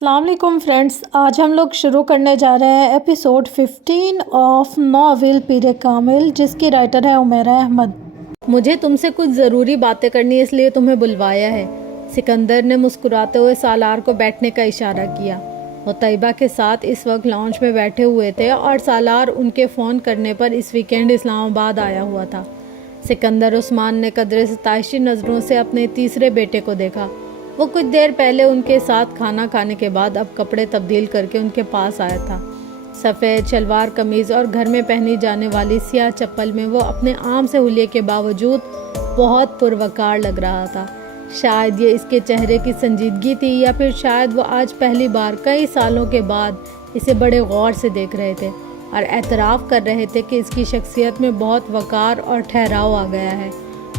السلام علیکم فرینڈس، آج ہم لوگ شروع کرنے جا رہے ہیں episode 15 of novel Peer Kamil, جس کی رائٹر ہے عمیرہ احمد۔ مجھے تم سے کچھ ضروری باتیں کرنی، اس لیے تمہیں بلوایا ہے۔ سکندر نے مسکراتے ہوئے سالار کو بیٹھنے کا اشارہ کیا۔ وہ طیبہ کے ساتھ اس وقت لانچ میں بیٹھے ہوئے تھے اور سالار ان کے فون کرنے پر اس ویکینڈ اسلام آباد آیا ہوا تھا۔ سکندر عثمان نے قدرے ستائشی نظروں سے اپنے تیسرے بیٹے کو دیکھا۔ وہ کچھ دیر پہلے ان کے ساتھ کھانا کھانے کے بعد اب کپڑے تبدیل کر کے ان کے پاس آیا تھا۔ سفید شلوار قمیض اور گھر میں پہنی جانے والی سیاہ چپل میں وہ اپنے عام سے حلیے کے باوجود بہت پروقار لگ رہا تھا۔ شاید یہ اس کے چہرے کی سنجیدگی تھی، یا پھر شاید وہ آج پہلی بار کئی سالوں کے بعد اسے بڑے غور سے دیکھ رہے تھے اور اعتراف کر رہے تھے کہ اس کی شخصیت میں بہت وقار اور ٹھہراؤ آ گیا ہے۔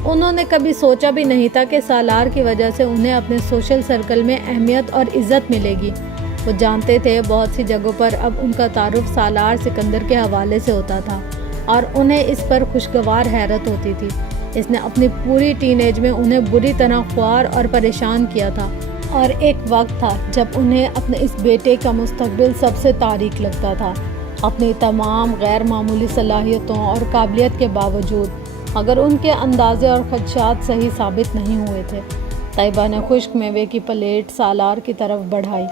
انہوں نے کبھی سوچا بھی نہیں تھا کہ سالار کی وجہ سے انہیں اپنے سوشل سرکل میں اہمیت اور عزت ملے گی۔ وہ جانتے تھے بہت سی جگہوں پر اب ان کا تعارف سالار سکندر کے حوالے سے ہوتا تھا اور انہیں اس پر خوشگوار حیرت ہوتی تھی۔ اس نے اپنی پوری ٹین ایج میں انہیں بری طرح خوار اور پریشان کیا تھا، اور ایک وقت تھا جب انہیں اپنے اس بیٹے کا مستقبل سب سے تاریک لگتا تھا۔ اپنی تمام غیر معمولی صلاحیتوں اور قابلیت کے باوجود اگر ان کے اندازے اور خدشات صحیح ثابت نہیں ہوئے تھے۔ طیبہ نے خشک میوے کی پلیٹ سالار کی طرف بڑھائی۔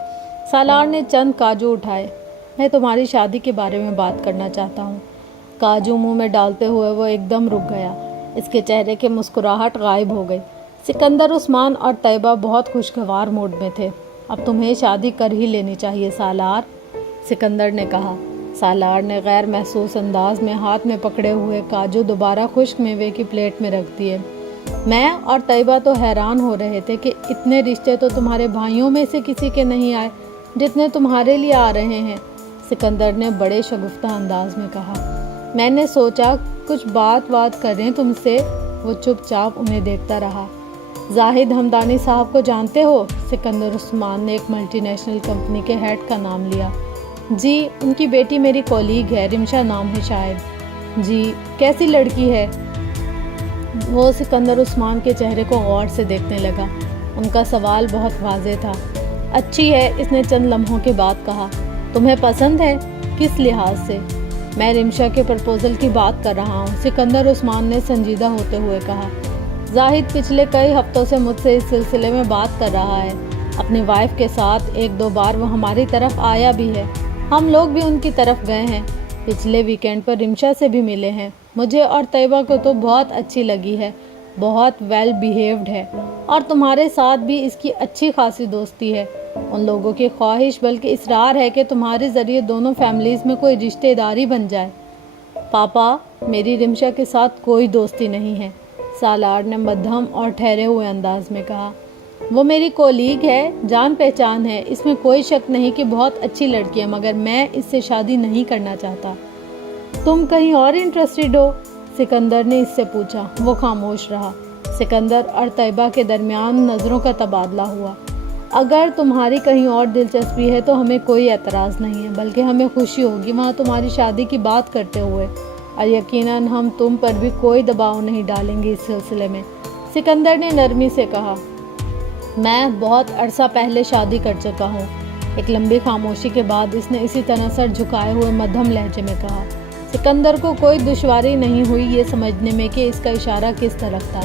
سالار نے چند کاجو اٹھائے۔ میں تمہاری شادی کے بارے میں بات کرنا چاہتا ہوں۔ کاجو منہ میں ڈالتے ہوئے وہ ایک دم رک گیا۔ اس کے چہرے کی مسکراہٹ غائب ہو گئی۔ سکندر عثمان اور طیبہ بہت خوشگوار موڈ میں تھے۔ اب تمہیں شادی کر ہی لینی چاہیے سالار، سکندر نے کہا۔ سالار نے غیر محسوس انداز میں ہاتھ میں پکڑے ہوئے کاجو دوبارہ خشک میوے کی پلیٹ میں رکھ دیے۔ میں اور طیبہ تو حیران ہو رہے تھے کہ اتنے رشتے تو تمہارے بھائیوں میں سے کسی کے نہیں آئے جتنے تمہارے لیے آ رہے ہیں، سکندر نے بڑے شگفتہ انداز میں کہا۔ میں نے سوچا کچھ بات کریں تم سے۔ وہ چپ چاپ انہیں دیکھتا رہا۔ زاہد ہمدانی صاحب کو جانتے ہو؟ سکندر عثمان نے ایک ملٹی نیشنل کمپنی کے ہیڈ کا نام لیا۔ جی، ان کی بیٹی میری کولیگ ہے، رمشا نام ہے شاید۔ جی، کیسی لڑکی ہے؟ وہ سکندر عثمان کے چہرے کو غور سے دیکھنے لگا۔ ان کا سوال بہت واضح تھا۔ اچھی ہے، اس نے چند لمحوں کے بعد کہا۔ تمہیں پسند ہے؟ کس لحاظ سے؟ میں رمشا کے پرپوزل کی بات کر رہا ہوں، سکندر عثمان نے سنجیدہ ہوتے ہوئے کہا۔ زاہد پچھلے کئی ہفتوں سے مجھ سے اس سلسلے میں بات کر رہا ہے۔ اپنی وائف کے ساتھ ایک دو بار وہ ہماری طرف آیا بھی ہے۔ ہم لوگ بھی ان کی طرف گئے ہیں۔ پچھلے ویکینڈ پر رمشا سے بھی ملے ہیں۔ مجھے اور طیبہ کو تو بہت اچھی لگی ہے، بہت ویل بیہیوڈ ہے، اور تمہارے ساتھ بھی اس کی اچھی خاصی دوستی ہے۔ ان لوگوں کی خواہش بلکہ اصرار ہے کہ تمہارے ذریعے دونوں فیملیز میں کوئی رشتہ داری بن جائے۔ پاپا، میری رمشا کے ساتھ کوئی دوستی نہیں ہے، سالار نے مدھم اور ٹھہرے ہوئے انداز میں کہا۔ وہ میری کولیگ ہے، جان پہچان ہے، اس میں کوئی شک نہیں کہ بہت اچھی لڑکی ہے، مگر میں اس سے شادی نہیں کرنا چاہتا۔ تم کہیں اور انٹرسٹڈ ہو؟ سکندر نے اس سے پوچھا۔ وہ خاموش رہا۔ سکندر اور طیبہ کے درمیان نظروں کا تبادلہ ہوا۔ اگر تمہاری کہیں اور دلچسپی ہے تو ہمیں کوئی اعتراض نہیں ہے، بلکہ ہمیں خوشی ہوگی وہاں تمہاری شادی کی بات کرتے ہوئے، اور یقیناً ہم تم پر بھی کوئی دباؤ نہیں ڈالیں گے اس سلسلے میں، سکندر نے نرمی سے کہا۔ میں بہت عرصہ پہلے شادی کر چکا ہوں، ایک لمبی خاموشی کے بعد اس نے اسی طرح سر جھکائے ہوئے مدھم لہجے میں کہا۔ سکندر کو کوئی دشواری نہیں ہوئی یہ سمجھنے میں کہ اس کا اشارہ کس طرف تھا۔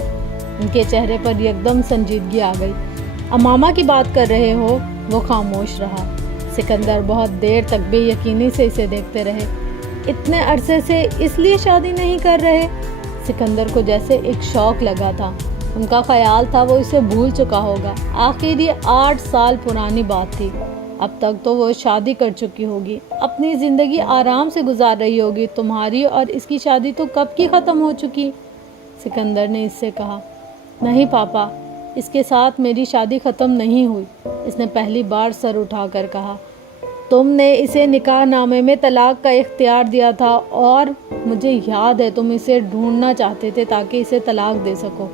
ان کے چہرے پر یکدم سنجیدگی آ گئی۔ امامہ کی بات کر رہے ہو؟ وہ خاموش رہا۔ سکندر بہت دیر تک بے یقینی سے اسے دیکھتے رہے۔ اتنے عرصے سے اس لیے شادی نہیں کر رہے؟ سکندر کو جیسے ایک شوق لگا تھا۔ ان کا خیال تھا وہ اسے بھول چکا ہوگا۔ آخر یہ 8 سال پرانی بات تھی۔ اب تک تو وہ شادی کر چکی ہوگی، اپنی زندگی آرام سے گزار رہی ہوگی۔ تمہاری اور اس کی شادی تو کب کی ختم ہو چکی؟ سکندر نے اس سے کہا۔ نہیں پاپا، اس کے ساتھ میری شادی ختم نہیں ہوئی، اس نے پہلی بار سر اٹھا کر کہا۔ تم نے اسے نکاح نامے میں طلاق کا اختیار دیا تھا، اور مجھے یاد ہے تم اسے ڈھونڈنا چاہتے تھے تاکہ اسے طلاق دے سکو،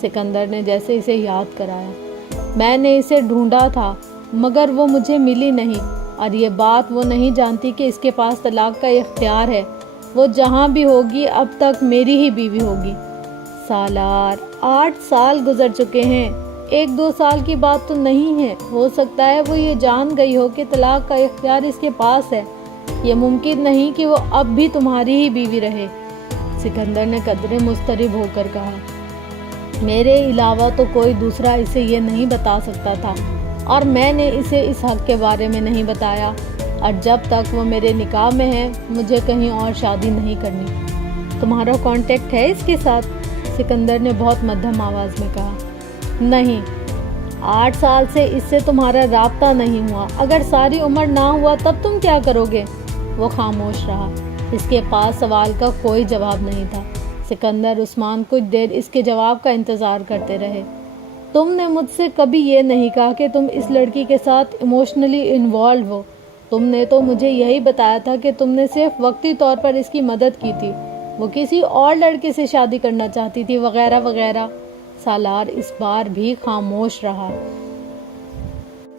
سکندر نے جیسے اسے یاد کرایا۔ میں نے اسے ڈھونڈا تھا مگر وہ مجھے ملی نہیں، اور یہ بات وہ نہیں جانتی کہ اس کے پاس طلاق کا اختیار ہے۔ وہ جہاں بھی ہوگی اب تک میری ہی بیوی ہوگی۔ سالار، 8 سال گزر چکے ہیں، 1 2 سال کی بات تو نہیں ہے، ہو سکتا ہے وہ یہ جان گئی ہو کہ طلاق کا اختیار اس کے پاس ہے، یہ ممکن نہیں کہ وہ اب بھی تمہاری ہی بیوی رہے۔ سکندر نے قدرے مضطرب ہو کر کہا، میرے علاوہ تو کوئی دوسرا اسے یہ نہیں بتا سکتا تھا، اور میں نے اسے اس حق کے بارے میں نہیں بتایا، اور جب تک وہ میرے نکاح میں ہے مجھے کہیں اور شادی نہیں کرنی۔ تمہارا کانٹیکٹ ہے اس کے ساتھ؟ سکندر نے بہت مدھم آواز میں کہا، نہیں، 8 سال سے اس سے تمہارا رابطہ نہیں ہوا، اگر ساری عمر نہ ہوا تب تم کیا کرو گے؟ وہ خاموش رہا، اس کے پاس سوال کا کوئی جواب نہیں تھا۔ سکندر عثمان کچھ دیر اس کے جواب کا انتظار کرتے رہے۔ تم نے مجھ سے کبھی یہ نہیں کہا کہ تم اس لڑکی کے ساتھ ایموشنلی انوالو ہو، تم نے تو مجھے یہی بتایا تھا کہ تم نے صرف وقتی طور پر اس کی مدد کی تھی، وہ کسی اور لڑکے سے شادی کرنا چاہتی تھی وغیرہ وغیرہ۔ سالار اس بار بھی خاموش رہا۔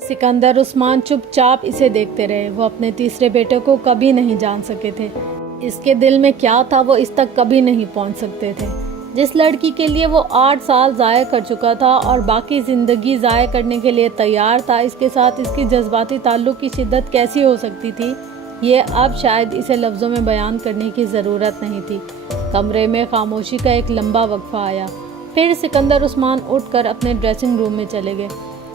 سکندر عثمان چپ چاپ اسے دیکھتے رہے۔ وہ اپنے تیسرے بیٹے کو کبھی نہیں جان سکے تھے، اس کے دل میں کیا تھا وہ اس تک کبھی نہیں پہنچ سکتے تھے۔ جس لڑکی کے لیے وہ 8 سال ضائع کر چکا تھا اور باقی زندگی ضائع کرنے کے لیے تیار تھا، اس کے ساتھ اس کی جذباتی تعلق کی شدت کیسی ہو سکتی تھی، یہ اب شاید اسے لفظوں میں بیان کرنے کی ضرورت نہیں تھی۔ کمرے میں خاموشی کا ایک لمبا وقفہ آیا، پھر سکندر عثمان اٹھ کر اپنے ڈریسنگ روم میں چلے گئے۔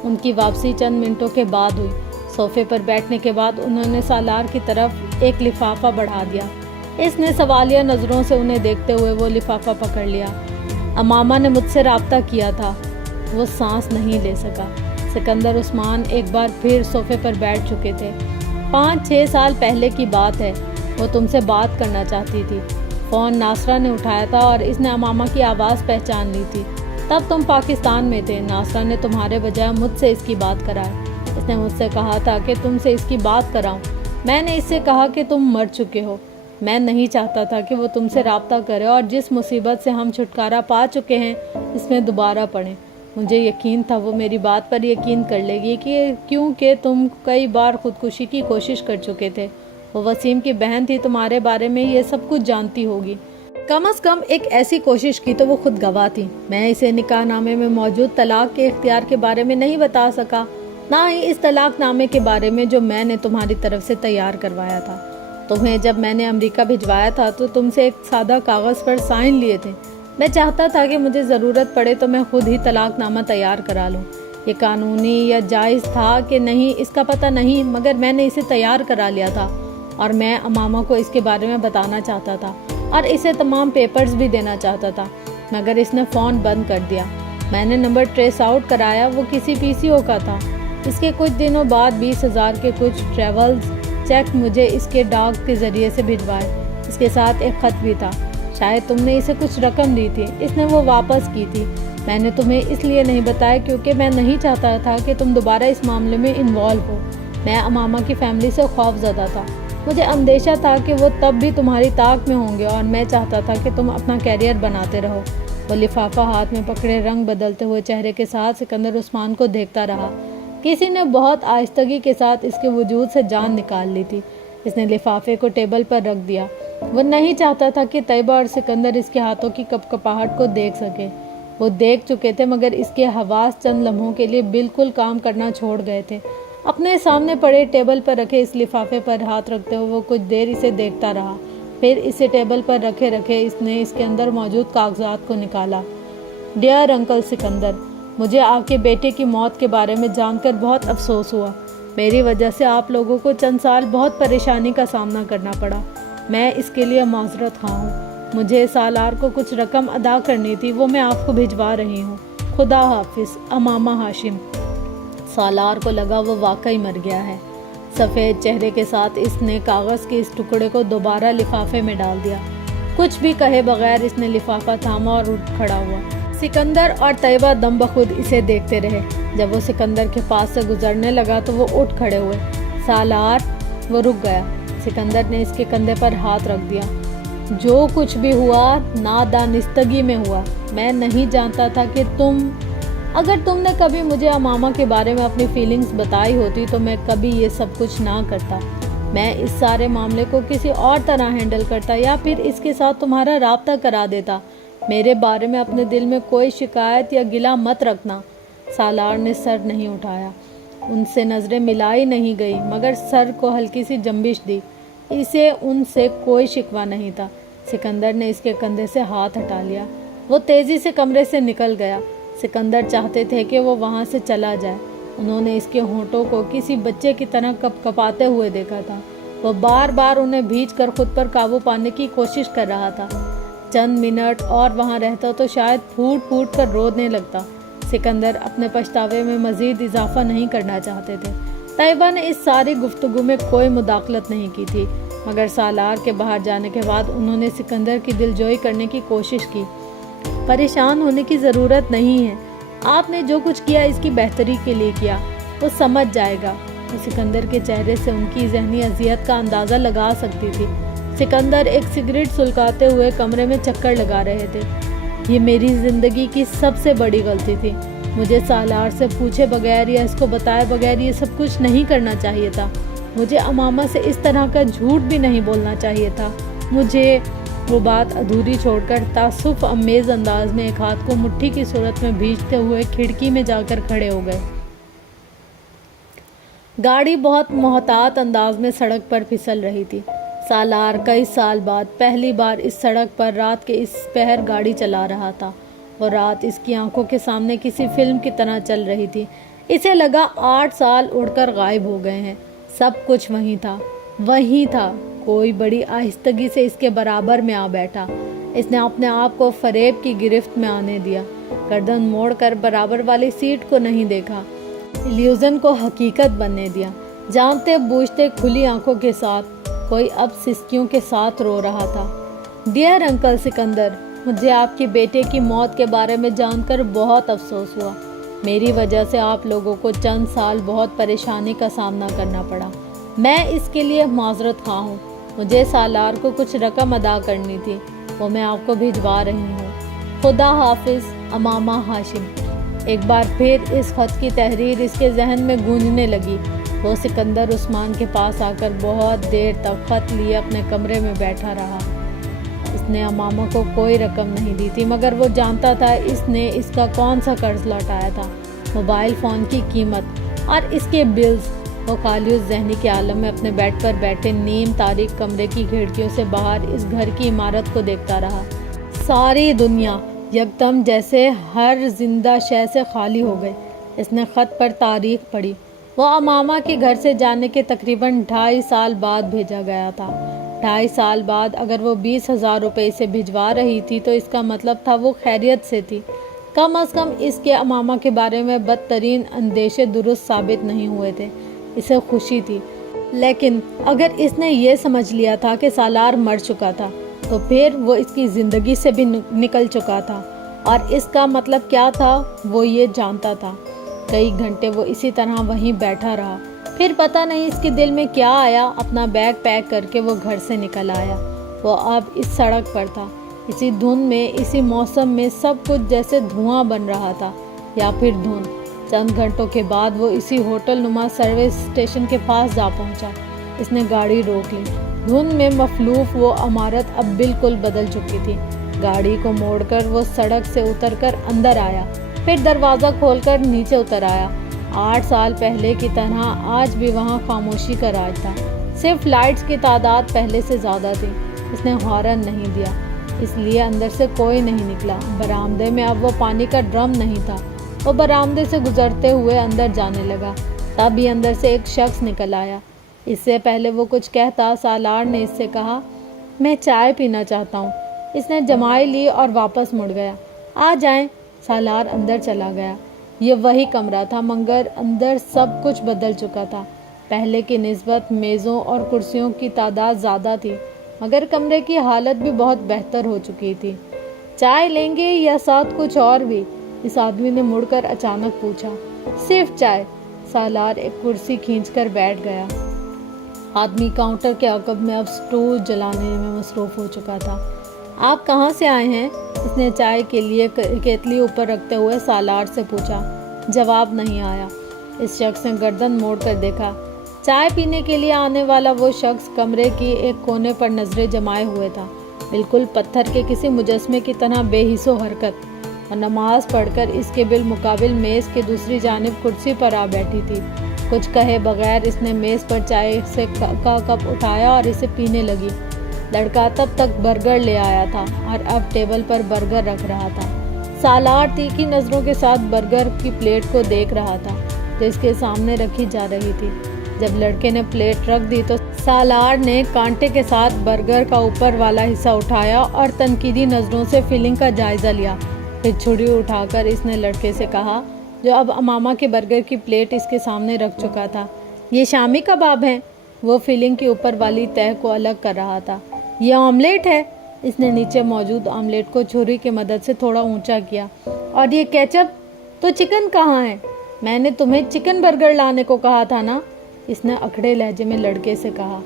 ان کی واپسی چند منٹوں کے بعد ہوئی۔ صوفے پر بیٹھنے کے بعد انہوں نے سالار کی طرف ایک لفافہ بڑھا دیا۔ اس نے سوالیہ نظروں سے انہیں دیکھتے ہوئے وہ لفافہ پکڑ لیا۔ امامہ نے مجھ سے رابطہ کیا تھا۔ وہ سانس نہیں لے سکا۔ سکندر عثمان ایک بار پھر صوفے پر بیٹھ چکے تھے۔ 5-6 سال پہلے کی بات ہے، وہ تم سے بات کرنا چاہتی تھی۔ فون ناصرہ نے اٹھایا تھا اور اس نے امامہ کی آواز پہچان لی تھی۔ تب تم پاکستان میں تھے، ناصرہ نے تمہارے بجائے مجھ سے اس کی بات کرائی۔ اس نے مجھ سے کہا تھا کہ تم سے اس کی بات کراؤں۔ میں نے اس سے کہا کہ تم مر چکے ہو۔ میں نہیں چاہتا تھا کہ وہ تم سے رابطہ کرے اور جس مصیبت سے ہم چھٹکارا پا چکے ہیں اس میں دوبارہ پڑیں۔ مجھے یقین تھا وہ میری بات پر یقین کر لے گی کیونکہ تم کئی بار خودکشی کی کوشش کر چکے تھے۔ وہ وسیم کی بہن تھی، تمہارے بارے میں یہ سب کچھ جانتی ہوگی۔ کم از کم ایک ایسی کوشش کی تو وہ خود گواہ تھی۔ میں اسے نکاح نامے میں موجود طلاق کے اختیار کے بارے میں نہیں بتا سکا، نہ ہی اس طلاق نامے کے بارے میں جو میں نے تمہاری طرف سے تیار کروایا تھا۔ تمہیں جب میں نے امریکہ بھجوایا تھا تو تم سے ایک سادہ کاغذ پر سائن لیے تھے۔ میں چاہتا تھا کہ مجھے ضرورت پڑے تو میں خود ہی طلاق نامہ تیار کرا لوں۔ یہ قانونی یا جائز تھا کہ نہیں اس کا پتہ نہیں، مگر میں نے اسے تیار کرا لیا تھا اور میں امامہ کو اس کے بارے میں بتانا چاہتا تھا اور اسے تمام پیپرز بھی دینا چاہتا تھا، مگر اس نے فون بند کر دیا۔ میں نے نمبر ٹریس آؤٹ کرایا، وہ کسی PCO کا تھا۔ اس کے کچھ دنوں بعد 20,000 کے کچھ ٹریولز چیک مجھے اس کے ڈاک کے ذریعے سے بھجوائے۔ اس کے ساتھ ایک خط بھی تھا، شاید تم نے اسے کچھ رقم دی تھی، اس نے وہ واپس کی تھی۔ میں نے تمہیں اس لیے نہیں بتایا کیونکہ میں نہیں چاہتا تھا کہ تم دوبارہ اس معاملے میں انوالو ہو۔ میں امامہ کی فیملی سے خوف زدہ تھا، مجھے اندیشہ تھا کہ وہ تب بھی تمہاری طاق میں ہوں گے اور میں چاہتا تھا کہ تم اپنا کیریئر بناتے رہو۔ وہ لفافہ ہاتھ میں پکڑے رنگ بدلتے ہوئے چہرے کے ساتھ سکندر عثمان کو دیکھتا رہا۔ کسی نے بہت آہستگی کے ساتھ اس کے وجود سے جان نکال لی تھی۔ اس نے لفافے کو ٹیبل پر رکھ دیا۔ وہ نہیں چاہتا تھا کہ طیبہ اور سکندر اس کے ہاتھوں کی کپکپاہٹ کو دیکھ سکے۔ وہ دیکھ چکے تھے مگر اس کے حواس چند لمحوں کے لیے بالکل کام کرنا چھوڑ گئے تھے۔ اپنے سامنے پڑے ٹیبل پر رکھے اس لفافے پر ہاتھ رکھتے ہوئے وہ کچھ دیر اسے دیکھتا رہا، پھر اسے ٹیبل پر رکھے اس نے اس کے اندر موجود کاغذات کو نکالا۔ ڈیئر انکل سکندر، مجھے آپ کے بیٹے کی موت کے بارے میں جان کر بہت افسوس ہوا۔ میری وجہ سے آپ لوگوں کو چند سال بہت پریشانی کا سامنا کرنا پڑا، میں اس کے لیے معذرت خواہ ہوں۔ مجھے سالار کو کچھ رقم ادا کرنی تھی، وہ میں آپ کو بھجوا رہی ہوں۔ خدا حافظ، امامہ ہاشم۔ سالار کو لگا وہ واقعی مر گیا ہے۔ سفید چہرے کے ساتھ اس نے کاغذ کے اس ٹکڑے کو دوبارہ لفافے میں ڈال دیا۔ کچھ بھی کہے بغیر اس نے لفافہ تھاما اور اٹھ کھڑا ہوا۔ سکندر اور طیبہ دم بخود اسے دیکھتے رہے۔ جب وہ سکندر کے پاس سے گزرنے لگا تو وہ اٹھ کھڑے ہوئے۔ سالار، وہ رک گیا۔ سکندر نے اس کے کندھے پر ہاتھ رکھ دیا۔ جو کچھ بھی ہوا نادانستگی میں ہوا۔ میں نہیں جانتا تھا کہ اگر تم نے کبھی مجھے امامہ کے بارے میں اپنی فیلنگز بتائی ہوتی تو میں کبھی یہ سب کچھ نہ کرتا۔ میں اس سارے معاملے کو کسی اور طرح ہینڈل کرتا یا پھر اس کے ساتھ تمہارا رابطہ کرا دیتا۔ میرے بارے میں اپنے دل میں کوئی شکایت یا گلہ مت رکھنا۔ سالار نے سر نہیں اٹھایا، ان سے نظریں ملائی نہیں گئی، مگر سر کو ہلکی سی جنبش دی۔ اسے ان سے کوئی شکوہ نہیں تھا۔ سکندر نے اس کے کندھے سے ہاتھ ہٹا لیا۔ وہ تیزی سے کمرے سے نکل گیا۔ سکندر چاہتے تھے کہ وہ وہاں سے چلا جائے۔ انہوں نے اس کے ہونٹوں کو کسی بچے کی طرح کپ کپاتے ہوئے دیکھا تھا۔ وہ بار بار انہیں بھیج کر خود پر قابو پانے کی کوشش کر رہا تھا۔ چند منٹ اور وہاں رہتا تو شاید پھوٹ پھوٹ کر رونے لگتا۔ سکندر اپنے پچھتاوے میں مزید اضافہ نہیں کرنا چاہتے تھے۔ طیبہ نے اس ساری گفتگو میں کوئی مداخلت نہیں کی تھی، مگر سالار کے باہر جانے کے بعد انہوں نے سکندر کی دلجوئی کرنے کی کوشش کی۔ پریشان ہونے کی ضرورت نہیں ہے، آپ نے جو کچھ کیا اس کی بہتری کے لیے کیا، وہ سمجھ جائے گا۔ وہ سکندر کے چہرے سے ان کی ذہنی اذیت کا اندازہ لگا سکتی تھی۔ سکندر ایک سگریٹ سلگاتے ہوئے کمرے میں چکر لگا رہے تھے۔ یہ میری زندگی کی سب سے بڑی غلطی تھی۔ مجھے سالار سے پوچھے بغیر یا اس کو بتائے بغیر یہ سب کچھ نہیں کرنا چاہیے تھا۔ مجھے امامہ سے اس طرح کا جھوٹ بھی نہیں بولنا چاہیے تھا۔ مجھے وہ بات ادھوری چھوڑ کر تاسف امیز انداز میں ایک ہاتھ کو مٹھی کی صورت میں بھیجتے ہوئے کھڑکی میں جا کر کھڑے ہو گئے۔ گاڑی بہت محتاط انداز میں سڑک پر پھسل رہی تھی۔ سالار کئی سال بعد پہلی بار اس سڑک پر رات کے اس پہر گاڑی چلا رہا تھا۔ وہ رات اس کی آنکھوں کے سامنے کسی فلم کی طرح چل رہی تھی۔ اسے لگا 8 سال اڑ کر غائب ہو گئے ہیں۔ سب کچھ وہیں تھا۔ کوئی بڑی آہستگی سے اس کے برابر میں آ بیٹھا۔ اس نے اپنے آپ کو فریب کی گرفت میں آنے دیا۔ گردن موڑ کر برابر والی سیٹ کو نہیں دیکھا، ایلیوژن کو حقیقت بننے دیا۔ جانتے بوجھتے کھلی آنکھوں کے ساتھ کوئی اب سسکیوں کے ساتھ رو رہا تھا۔ ڈیئر انکل سکندر، مجھے آپ کے بیٹے کی موت کے بارے میں جان کر بہت افسوس ہوا۔ میری وجہ سے آپ لوگوں کو چند سال بہت پریشانی کا سامنا کرنا پڑا۔ میں اس کے لیے معذرت خواہ ہوں۔ مجھے سالار کو کچھ رقم ادا کرنی تھی، وہ میں آپ کو بھجوا رہی ہوں۔ خدا حافظ امامہ ہاشم۔ ایک بار پھر اس خط کی تحریر اس کے ذہن میں گونجنے لگی۔ وہ سکندر عثمان کے پاس آ کر بہت دیر تک خط لیے اپنے کمرے میں بیٹھا رہا۔ اس نے امامہ کو کوئی رقم نہیں دی تھی، مگر وہ جانتا تھا اس نے اس کا کون سا قرض لوٹایا تھا، موبائل فون کی قیمت اور اس کے بلز۔ وہ خالیوس ذہنی کے عالم میں اپنے بیڈ پر بیٹھے نیم تاریک کمرے کی کھڑکیوں سے باہر اس گھر کی عمارت کو دیکھتا رہا۔ ساری دنیا یکدم جیسے ہر زندہ شے سے خالی ہو گئی۔ اس نے خط پر تاریخ پڑھی۔ وہ امامہ کے گھر سے جانے کے تقریباً 2.5 سال بعد بھیجا گیا تھا۔ 2.5 سال بعد اگر وہ 20,000 روپے اسے بھجوا رہی تھی تو اس کا مطلب تھا وہ خیریت سے تھی۔ کم از کم اس کے امامہ کے بارے میں بدترین اندیشے درست ثابت نہیں ہوئے تھے۔ اسے خوشی تھی، لیکن اگر اس نے یہ سمجھ لیا تھا کہ سالار مر چکا تھا تو پھر وہ اس کی زندگی سے بھی نکل چکا تھا، اور اس کا مطلب کیا تھا وہ یہ جانتا تھا۔ کئی گھنٹے وہ اسی طرح وہیں بیٹھا رہا، پھر پتہ نہیں اس کے دل میں کیا آیا، اپنا بیگ پیک کر کے وہ گھر سے نکل آیا۔ وہ اب اس سڑک پر تھا، اسی دھند میں، اسی موسم میں، سب کچھ جیسے دھواں بن رہا تھا یا پھر دھند۔ چند گھنٹوں کے بعد وہ اسی ہوٹل نما سروس اسٹیشن کے پاس جا پہنچا۔ اس نے گاڑی روک لی۔ دھند میں مفلوف وہ عمارت اب بالکل بدل چکی تھی۔ گاڑی کو موڑ کر وہ سڑک سے اتر کر اندر آیا، پھر دروازہ کھول کر نیچے اتر آیا۔ 8 سال پہلے کی طرح آج بھی وہاں خاموشی کا راج تھا، صرف لائٹس کی تعداد پہلے سے زیادہ تھی۔ اس نے ہارن نہیں دیا، اس لیے اندر سے کوئی نہیں نکلا۔ برآمدے میں اب وہ پانی کا ڈرم نہیں تھا۔ وہ برآمدے سے گزرتے ہوئے اندر جانے لگا، تبھی اندر سے ایک شخص نکل آیا۔ اس سے پہلے وہ کچھ کہتا، سالار نے اس سے کہا، میں چائے پینا چاہتا ہوں۔ اس نے جمائی لی اور واپس مڑ گیا۔ آ جائیں۔ سالار اندر چلا گیا۔ یہ وہی کمرہ تھا، مگر اندر سب کچھ بدل چکا تھا۔ پہلے کی نسبت میزوں اور کرسیوں کی تعداد زیادہ تھی، مگر کمرے کی حالت بھی بہت بہتر ہو چکی تھی۔ چائے لیں گے یا ساتھ کچھ اور بھی؟ اس آدمی نے مڑ کر اچانک پوچھا۔ صرف چائے۔ سالار ایک کرسی کھینچ کر بیٹھ گیا۔ آدمی کاؤنٹر کے عقب میں اب سٹو جلانے میں مصروف ہو چکا تھا۔ آپ کہاں سے آئے ہیں؟ اس نے چائے کے لیے کیتلی اوپر رکھتے ہوئے سالار سے پوچھا۔ جواب نہیں آیا۔ اس شخص نے گردن موڑ کر دیکھا۔ چائے پینے کے لیے آنے والا وہ شخص کمرے کی ایک کونے پر نظریں جمائے ہوئے تھا، بالکل پتھر کے کسی مجسمے کی طرح بے حس و حرکت۔ اور نماز پڑھ کر اس کے بالمقابل میز کے دوسری جانب کرسی پر آ بیٹھی تھی۔ کچھ کہے بغیر اس نے میز پر چائے سے کا کپ اٹھایا اور اسے پینے لگی۔ لڑکا تب تک برگر لے آیا تھا اور اب ٹیبل پر برگر رکھ رہا تھا۔ سالار تیکھی نظروں کے ساتھ برگر کی پلیٹ کو دیکھ رہا تھا جو اس کے سامنے رکھی جا رہی تھی۔ جب لڑکے نے پلیٹ رکھ دی تو سالار نے کانٹے کے ساتھ برگر کا اوپر والا حصہ اٹھایا اور تنقیدی نظروں سے فلنگ کا جائزہ لیا۔ پھر چھری اٹھا کر اس نے لڑکے سے کہا جو اب امامہ کے برگر کی پلیٹ اس کے سامنے رکھ چکا تھا، یہ شامی کباب ہیں۔ وہ فلنگ کی اوپر والی تہہ کو الگ کر رہا تھا۔ یہ آملیٹ ہے۔ اس نے نیچے موجود آملیٹ کو چھری کی مدد سے تھوڑا اونچا کیا۔ اور یہ کیچپ؟ تو چکن کہاں ہے؟ میں نے تمہیں چکن برگر لانے کو کہا تھا نا، اس نے اکڑے لہجے میں لڑکے سے کہا۔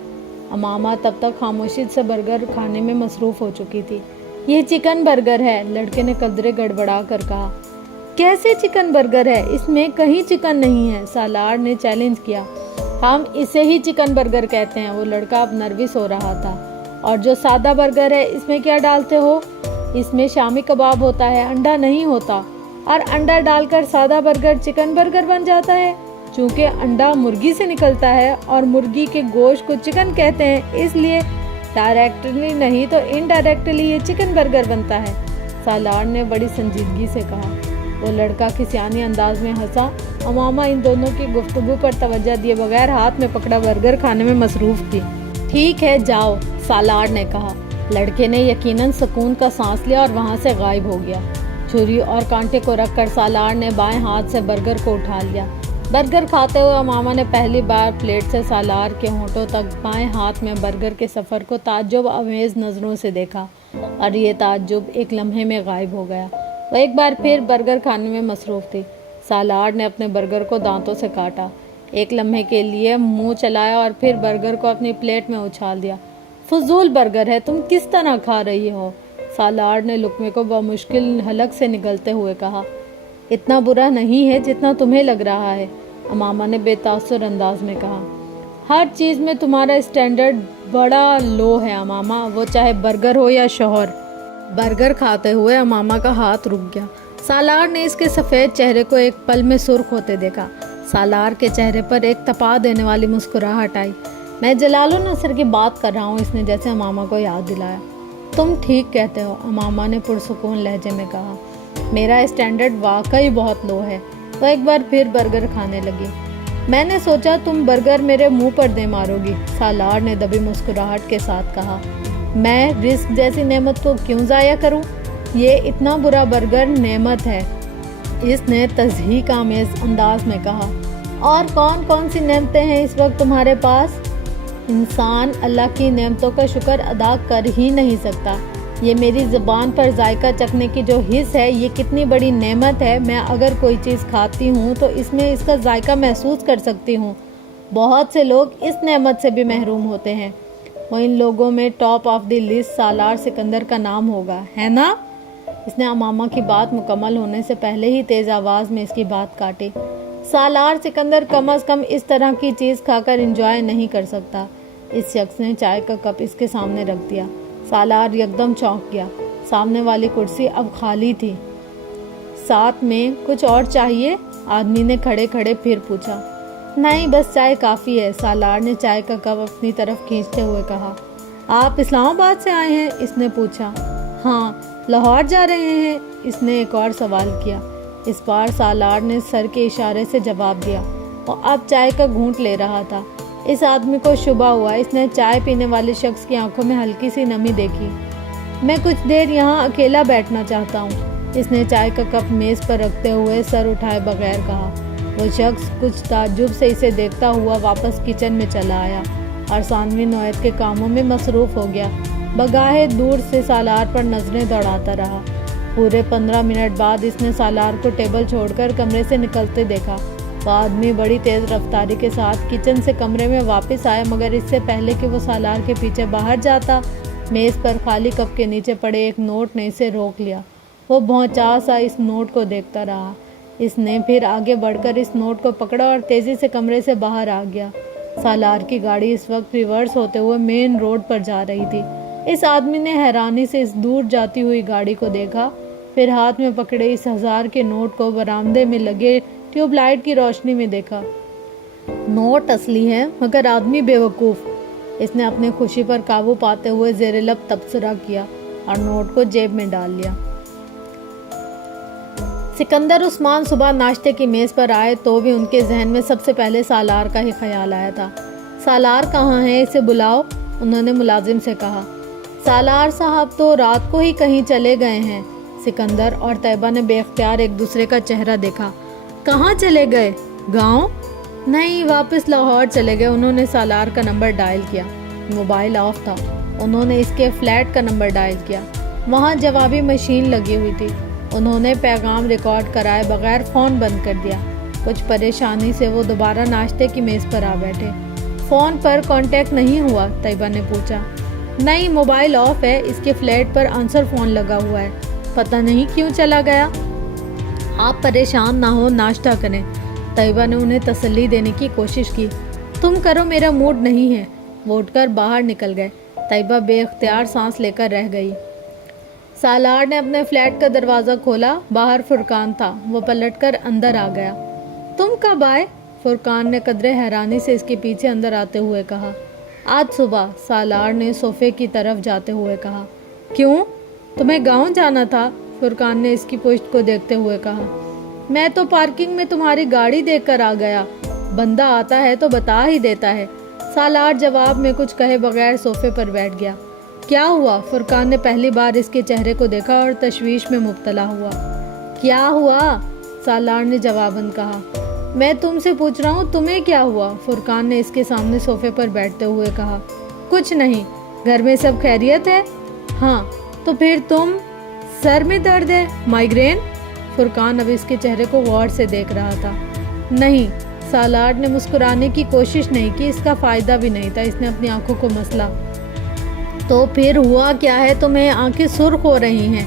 امامہ تب تک خاموشی سے برگر کھانے میں مصروف ہو چکی تھی۔ یہ چکن برگر ہے، لڑکے نے قدرے گڑبڑا کر کہا۔ کیسے چکن برگر ہے؟ اس میں کہیں چکن نہیں ہے، سالار نے چیلنج کیا۔ ہم اسے ہی چکن برگر کہتے ہیں۔ وہ لڑکا اب نروس ہو رہا تھا۔ اور جو سادہ برگر ہے اس میں کیا ڈالتے ہو؟ اس میں شامی کباب ہوتا ہے، انڈا نہیں ہوتا۔ اور انڈا ڈال کر سادہ برگر چکن برگر بن جاتا ہے، چونکہ انڈا مرغی سے نکلتا ہے اور مرغی کے گوشت کو چکن کہتے ہیں، اس لیے ڈائریکٹلی نہیں تو انڈائریکٹلی یہ چکن برگر بنتا ہے، سالار نے بڑی سنجیدگی سے کہا۔ وہ لڑکا کسیانی انداز میں ہنسا۔ امامہ ان دونوں کی گفتگو پر توجہ دیے بغیر ہاتھ میں پکڑا برگر کھانے میں مصروف تھی۔ ٹھیک ہے جاؤ، سالار نے کہا۔ لڑکے نے یقیناً سکون کا سانس لیا اور وہاں سے غائب ہو گیا۔ چھری اور کانٹے کو رکھ کر سالار نے بائیں ہاتھ سے برگر کو اٹھا لیا۔ برگر کھاتے ہوئے امامہ نے پہلی بار پلیٹ سے سالار کے ہونٹوں تک بائیں ہاتھ میں برگر کے سفر کو تعجب آمیز نظروں سے دیکھا، اور یہ تعجب ایک لمحے میں غائب ہو گیا۔ وہ ایک بار پھر برگر کھانے میں مصروف تھی۔ سالار نے اپنے برگر کو دانتوں سے کاٹا، ایک لمحے کے لیے منہ چلایا اور پھر برگر کو اپنی پلیٹ میں اچھال دیا۔ فضول برگر ہے، تم کس طرح کھا رہی ہو؟ سالار نے لقمے کو بمشکل حلق سے نگلتے ہوئے کہا۔ اتنا برا نہیں ہے جتنا تمہیں لگ رہا ہے، امامہ نے بے تاثر انداز میں کہا۔ ہر چیز میں تمہارا اسٹینڈرڈ بڑا لو ہے امامہ، وہ چاہے برگر ہو یا شوہر۔ برگر کھاتے ہوئے امامہ کا ہاتھ رک گیا۔ سالار نے اس کے سفید چہرے کو ایک پل میں سرخ ہوتے دیکھا۔ سالار کے چہرے پر ایک تپا دینے والی مسکراہٹ آئی۔ میں جلال النصر کی بات کر رہا ہوں، اس نے جیسے امامہ کو یاد دلایا۔ تم ٹھیک کہتے ہو، امامہ نے پرسکون لہجے میں کہا۔ میرا اسٹینڈرڈ واقعی بہت لو ہے۔ وہ ایک بار پھر برگر کھانے لگی۔ میں نے سوچا تم برگر میرے منہ پر دے مارو گی، سالار نے دبی مسکراہٹ کے ساتھ کہا۔ میں رزق جیسی نعمت کو کیوں ضائع کروں؟ یہ اتنا برا برگر نعمت ہے، اس نے تضحیک آمیز انداز میں کہا۔ اور کون کون سی نعمتیں ہیں اس وقت تمہارے پاس؟ انسان اللہ کی نعمتوں کا شکر ادا کر ہی نہیں سکتا۔ یہ میری زبان پر ذائقہ چکھنے کی جو حس ہے، یہ کتنی بڑی نعمت ہے۔ میں اگر کوئی چیز کھاتی ہوں تو اس میں اس کا ذائقہ محسوس کر سکتی ہوں۔ بہت سے لوگ اس نعمت سے بھی محروم ہوتے ہیں۔ وہ ان لوگوں میں ٹاپ آف دی لسٹ سالار سکندر کا نام ہوگا، ہے نا؟ اس نے امامہ کی بات مکمل ہونے سے پہلے ہی تیز آواز میں اس کی بات کاٹی۔ سالار سکندر کم از کم اس طرح کی چیز کھا کر انجوائے نہیں کر سکتا۔ اس شخص نے چائے کا کپ اس کے سامنے رکھ دیا۔ سالار یکدم چونک گیا۔ سامنے والی کرسی اب خالی تھی۔ ساتھ میں کچھ اور چاہیے؟ آدمی نے کھڑے کھڑے پھر پوچھا۔ نہیں، بس چائے کافی ہے، سالار نے چائے کا کپ اپنی طرف کھینچتے ہوئے کہا۔ آپ اسلام آباد سے آئے ہیں؟ اس نے پوچھا۔ ہاں، لاہور جا رہے ہیں؟ اس نے ایک اور سوال کیا۔ اس بار سالار نے سر کے اشارے سے جواب دیا۔ وہ اب چائے کا گھونٹ لے رہا تھا۔ اس آدمی کو شبہ ہوا۔ اس نے چائے پینے والے شخص کی آنکھوں میں ہلکی سی نمی دیکھی۔ میں کچھ دیر یہاں اکیلا بیٹھنا چاہتا ہوں، اس نے چائے کا کپ میز پر رکھتے ہوئے سر اٹھائے بغیر کہا۔ وہ شخص کچھ تعجب سے اسے دیکھتا ہوا واپس کچن میں چلا آیا اور ثانوی نوعیت کے کاموں میں مصروف ہو گیا۔ بگاہے دور سے سالار پر نظریں دوڑاتا رہا۔ پورے 15 منٹ بعد اس نے سالار کو ٹیبل چھوڑ کر کمرے سے نکلتے دیکھا۔ وہ آدمی بڑی تیز رفتاری کے ساتھ کچن سے کمرے میں واپس آیا، مگر اس سے پہلے کہ وہ سالار کے پیچھے باہر جاتا، میز پر خالی کپ کے نیچے پڑے ایک نوٹ نے اسے روک لیا۔ وہ بھونچا سا اس نوٹ کو دیکھتا رہا۔ اس نے پھر آگے بڑھ کر اس نوٹ کو پکڑا اور تیزی سے کمرے سے باہر آ گیا۔ سالار کی گاڑی اس وقت ریورس ہوتے ہوئے مین روڈ پر جا رہی تھی۔ اس آدمی نے حیرانی سے اس دور جاتی ہوئی گاڑی کو دیکھا۔ پھر ہاتھ میں پکڑے اس 1000 کے نوٹ کو برآمدے میں لگے ٹیوب لائٹ کی روشنی میں دیکھا۔ نوٹ اصلی ہے مگر آدمی بیوقوف۔ اس نے اپنی خوشی پر قابو پاتے ہوئے زیر لب تبصرہ کیا اور نوٹ کو جیب میں ڈال لیا۔ سکندر عثمان صبح ناشتے کی میز پر آئے تو بھی ان کے ذہن میں سب سے پہلے سالار کا ہی خیال آیا تھا۔ سالار کہاں ہے؟ اسے بلاؤ، انہوں نے ملازم سے کہا۔ سالار صاحب تو رات کو ہی کہیں چلے گئے ہیں۔ سکندر اور طیبہ نے بے اختیار ایک دوسرے کا چہرہ دیکھا۔ کہاں چلے گئے؟ گاؤں؟ نہیں، واپس لاہور چلے گئے۔ انہوں نے سالار کا نمبر ڈائل کیا۔ موبائل آف تھا۔ انہوں نے اس کے فلیٹ کا نمبر ڈائل کیا۔ وہاں جوابی مشین لگی ہوئی تھی۔ انہوں نے پیغام ریکارڈ کرائے بغیر فون بند کر دیا۔ کچھ پریشانی سے وہ دوبارہ ناشتے کی میز پر آ بیٹھے۔ فون پر کانٹیکٹ نہیں ہوا؟ طیبہ نے پوچھا۔ نہیں، موبائل آف ہے۔ اس کے فلیٹ پر آنسر فون لگا ہوا ہے، پتہ نہیں کیوں چلا گیا۔ آپ پریشان نہ ہو، ناشتہ کریں۔ طیبہ نے انہیں تسلی دینے کی کوشش کی۔ تم کرو، میرا موڈ نہیں ہے۔ وہ اٹھ کر باہر نکل گئے۔ طیبہ بے اختیار سانس لے کر رہ گئی۔ سالار نے اپنے فلیٹ کا دروازہ کھولا۔ باہر فرقان تھا۔ وہ پلٹ کر اندر آ گیا۔ تم کب آئے؟ فرقان نے قدرے حیرانی سے اس کے پیچھے اندر آتے ہوئے کہا۔ آج صبح، سالار نے صوفے کی طرف جاتے ہوئے کہا۔ کیوں؟ تمہیں گاؤں جانا تھا؟ فرقان نے اس کی پشت کو دیکھتے ہوئے کہا۔ میں تو پارکنگ میں تمہاری گاڑی دیکھ کر آ گیا۔ بندہ آتا ہے تو بتا ہی دیتا ہے۔ سالار جواب میں کچھ کہے بغیر صوفے پر بیٹھ گیا۔ کیا ہوا؟ فرقان نے پہلی بار اس کے چہرے کو دیکھا اور تشویش میں مبتلا ہوا۔ کیا ہوا؟ سالار نے جواباً کہا۔ میں تم سے پوچھ رہا ہوں تمہیں کیا ہوا؟ فرقان نے اس کے سامنے صوفے پر بیٹھتے ہوئے کہا۔ کچھ نہیں۔ گھر میں سب خیریت ہے؟ ہاں۔ تو پھر تم؟ سر میں درد ہے؟ مائیگرین؟ فرقان اب اس کے چہرے کو غور سے دیکھ رہا تھا۔ نہیں۔ سالار نے مسکرانے کی کوشش نہیں کی، اس کا فائدہ بھی نہیں تھا۔ اس نے اپنی آنکھوں کو مسلا۔ تو پھر ہوا کیا ہے تمہیں؟ آنکھیں سرخ ہو رہی ہیں۔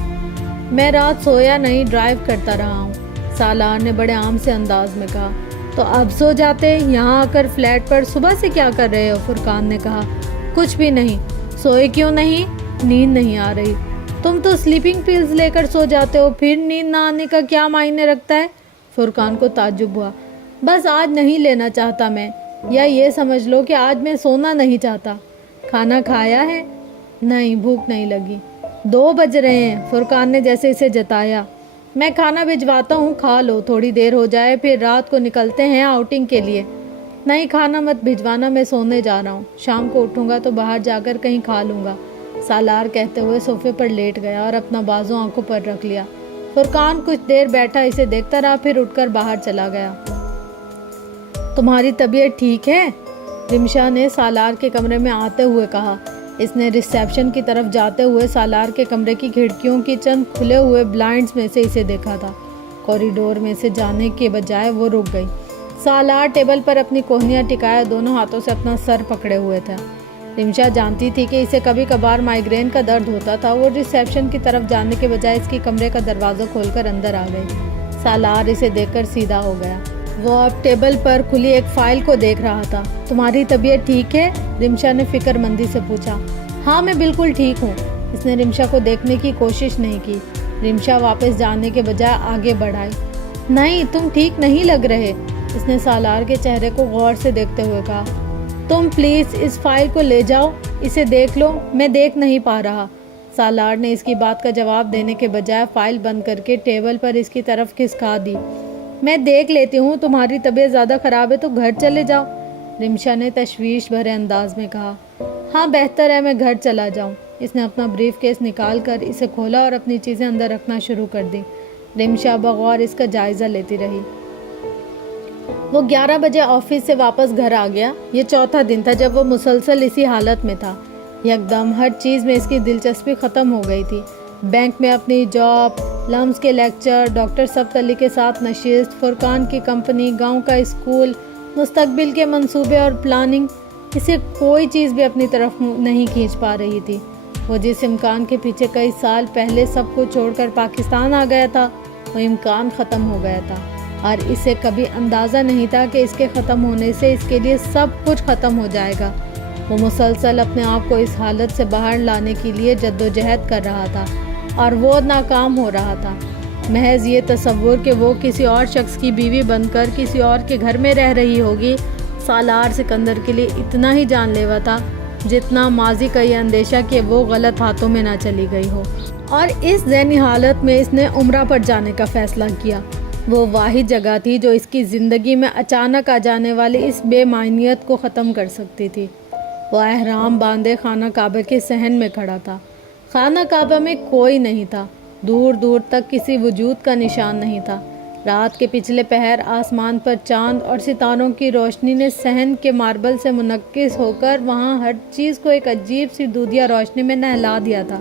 میں رات سویا نہیں، ڈرائیو کرتا رہا ہوں، سالار نے بڑے عام سے انداز میں کہا۔ تو اب سو جاتے، یہاں آ کر فلیٹ پر صبح سے کیا کر رہے ہو؟ فرقان نے کہا۔ کچھ بھی نہیں۔ سوئے کیوں نہیں؟ نیند نہیں آ رہی۔ تم تو سلیپنگ پلز لے کر سو جاتے ہو، پھر نیند نہ آنے کا کیا معنی رکھتا ہے؟ فرقان کو تعجب ہوا۔ بس آج نہیں لینا چاہتا میں، یا یہ سمجھ لو کہ آج میں سونا نہیں چاہتا۔ کھانا کھایا ہے؟ نہیں، بھوک نہیں لگی۔ 2 بج رہے ہیں، فرقان نے جیسے اسے جتایا۔ میں کھانا بھجواتا ہوں، کھا لو، تھوڑی دیر ہو جائے پھر رات کو نکلتے ہیں آؤٹنگ کے لیے۔ نہیں، کھانا مت بھجوانا، میں سونے جا رہا ہوں، شام کو اٹھوں گا تو باہر جا کر کہیں کھا لوں گا، سالار کہتے ہوئے صوفے پر لیٹ گیا اور اپنا بازو آنکھوں پر رکھ لیا۔ فرقان کچھ دیر بیٹھا اسے دیکھتا رہا، پھر اٹھ کر باہر چلا گیا۔ تمہاری طبیعت ٹھیک ہے؟ رمشا نے سالار کے کمرے میں آتے ہوئے کہا۔ اس نے ریسیپشن کی طرف جاتے ہوئے سالار کے کمرے کی کھڑکیوں کی چند کھلے ہوئے بلائنڈز میں سے اسے دیکھا تھا۔ کوریڈور میں سے جانے کے بجائے وہ رک گئی۔ سالار ٹیبل پر اپنی کوہنیاں ٹکائے دونوں ہاتھوں سے اپنا سر پکڑے ہوئے تھا۔ رمشا جانتی تھی کہ اسے کبھی کبھار مائیگرین کا درد ہوتا تھا۔ وہ ریسیپشن کی طرف جانے کے بجائے اس کے کمرے کا دروازہ کھول کر اندر آ گئی۔ سالار اسے دیکھ کر سیدھا ہو گیا۔ وہ اب ٹیبل پر کھلی ایک فائل کو دیکھ رہا تھا۔ تمہاری طبیعت ٹھیک ہے؟ رمشا نے فکر مندی سے پوچھا۔ ہاں، میں بالکل ٹھیک ہوں۔ اس نے رمشا کو دیکھنے کی کوشش نہیں کی۔ رمشا واپس جانے کے بجائے آگے بڑھائی۔ نہیں، تم ٹھیک نہیں لگ رہے، اس نے سالار کے چہرے کو غور سے دیکھتے ہوئے کہا۔ تم پلیز اس فائل کو لے جاؤ، اسے دیکھ لو، میں دیکھ نہیں پا رہا۔ سالار نے اس کی بات کا جواب دینے کے بجائے فائل بند کر کے ٹیبل پر اس کی طرف کھسکا دی۔ میں دیکھ لیتی ہوں، تمہاری طبیعت زیادہ خراب ہے تو گھر چلے جاؤ، رمشا نے تشویش بھرے انداز میں کہا۔ ہاں، بہتر ہے میں گھر چلا جاؤں۔ اس نے اپنا بریف کیس نکال کر اسے کھولا اور اپنی چیزیں اندر رکھنا شروع کر دی۔ رمشا بغور اس کا جائزہ لیتی رہی۔ وہ 11 بجے آفس سے واپس گھر آ گیا۔ یہ چوتھا دن تھا جب وہ مسلسل اسی حالت میں تھا۔ یکدم ہر چیز میں اس کی دلچسپی ختم ہو گئی تھی۔ بینک میں اپنی جاب، لمز کے لیکچر، ڈاکٹر سبت علی کے ساتھ نشست، فرقان کی کمپنی، گاؤں کا اسکول، مستقبل کے منصوبے اور پلاننگ، اسے کوئی چیز بھی اپنی طرف نہیں کھینچ پا رہی تھی۔ وہ جس امکان کے پیچھے کئی سال پہلے سب کو چھوڑ کر پاکستان آ گیا تھا، وہ امکان ختم ہو گیا تھا، اور اسے کبھی اندازہ نہیں تھا کہ اس کے ختم ہونے سے اس کے لیے سب کچھ ختم ہو جائے گا۔ وہ مسلسل اپنے آپ کو اس حالت سے باہر لانے کے لیے جدوجہد کر رہا تھا، اور وہ ناکام ہو رہا تھا۔ محض یہ تصور کہ وہ کسی اور شخص کی بیوی بن کر کسی اور کے گھر میں رہ رہی ہوگی، سالار سکندر کے لیے اتنا ہی جان لیوا تھا جتنا ماضی کا یہ اندیشہ کہ وہ غلط ہاتھوں میں نہ چلی گئی ہو۔ اور اس ذہنی حالت میں اس نے عمرہ پر جانے کا فیصلہ کیا۔ وہ واحد جگہ تھی جو اس کی زندگی میں اچانک آ جانے والی اس بے معنیت کو ختم کر سکتی تھی۔ وہ احرام باندھے خانہ کعبہ کے صحن میں کھڑا تھا۔ خانہ کعبہ میں کوئی نہیں تھا، دور دور تک کسی وجود کا نشان نہیں تھا۔ رات کے پچھلے پہر آسمان پر چاند اور ستاروں کی روشنی نے صحن کے ماربل سے منعکس ہو کر وہاں ہر چیز کو ایک عجیب سی دودھیا روشنی میں نہلا دیا تھا۔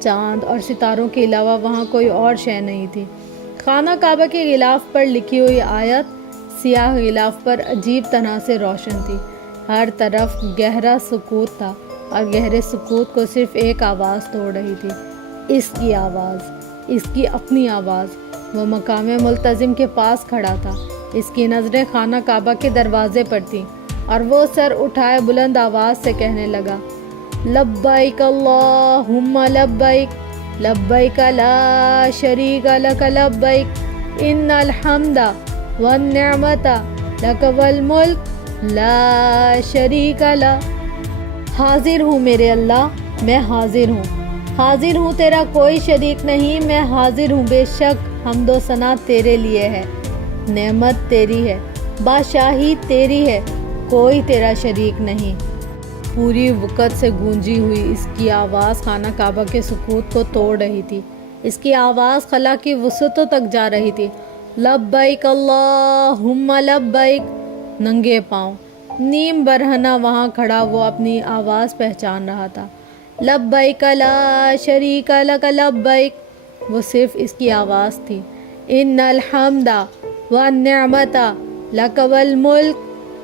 چاند اور ستاروں کے علاوہ وہاں کوئی اور شے نہیں تھی۔ خانہ کعبہ کے غلاف پر لکھی ہوئی آیت سیاہ غلاف پر عجیب طرح سے روشن تھی۔ ہر طرف گہرا سکوت تھا اور گہرے سکوت کو صرف ایک آواز توڑ رہی تھی، اس کی آواز، اس کی اپنی آواز۔ وہ مقام ملتزم کے پاس کھڑا تھا، اس کی نظریں خانہ کعبہ کے دروازے پر تھیں اور وہ سر اٹھائے بلند آواز سے کہنے لگا، لبیک اللہم لبیک، لبیک لا شریک لک لبیک، ان الحمد والنعمت لک والملک لا شریک لک۔ حاضر ہوں میرے اللہ، میں حاضر ہوں تیرا کوئی شریک نہیں، میں حاضر ہوں، بے شک حمد و ثنا تیرے لیے ہے، نعمت تیری ہے، بادشاہی تیری ہے، کوئی تیرا شریک نہیں۔ پوری وقت سے گونجی ہوئی اس کی آواز خانہ کعبہ کے سکوت کو توڑ رہی تھی۔ اس کی آواز خلا کی وسعتوں تک جا رہی تھی۔ لبیک اللہم لبیک۔ ننگے پاؤں، نیم برہنہ وہاں کھڑا وہ اپنی آواز پہچان رہا تھا۔ لبیک لا شریک لک لبیک، وہ صرف اس کی آواز تھی۔ ان الحمد والنعمت لک والملک،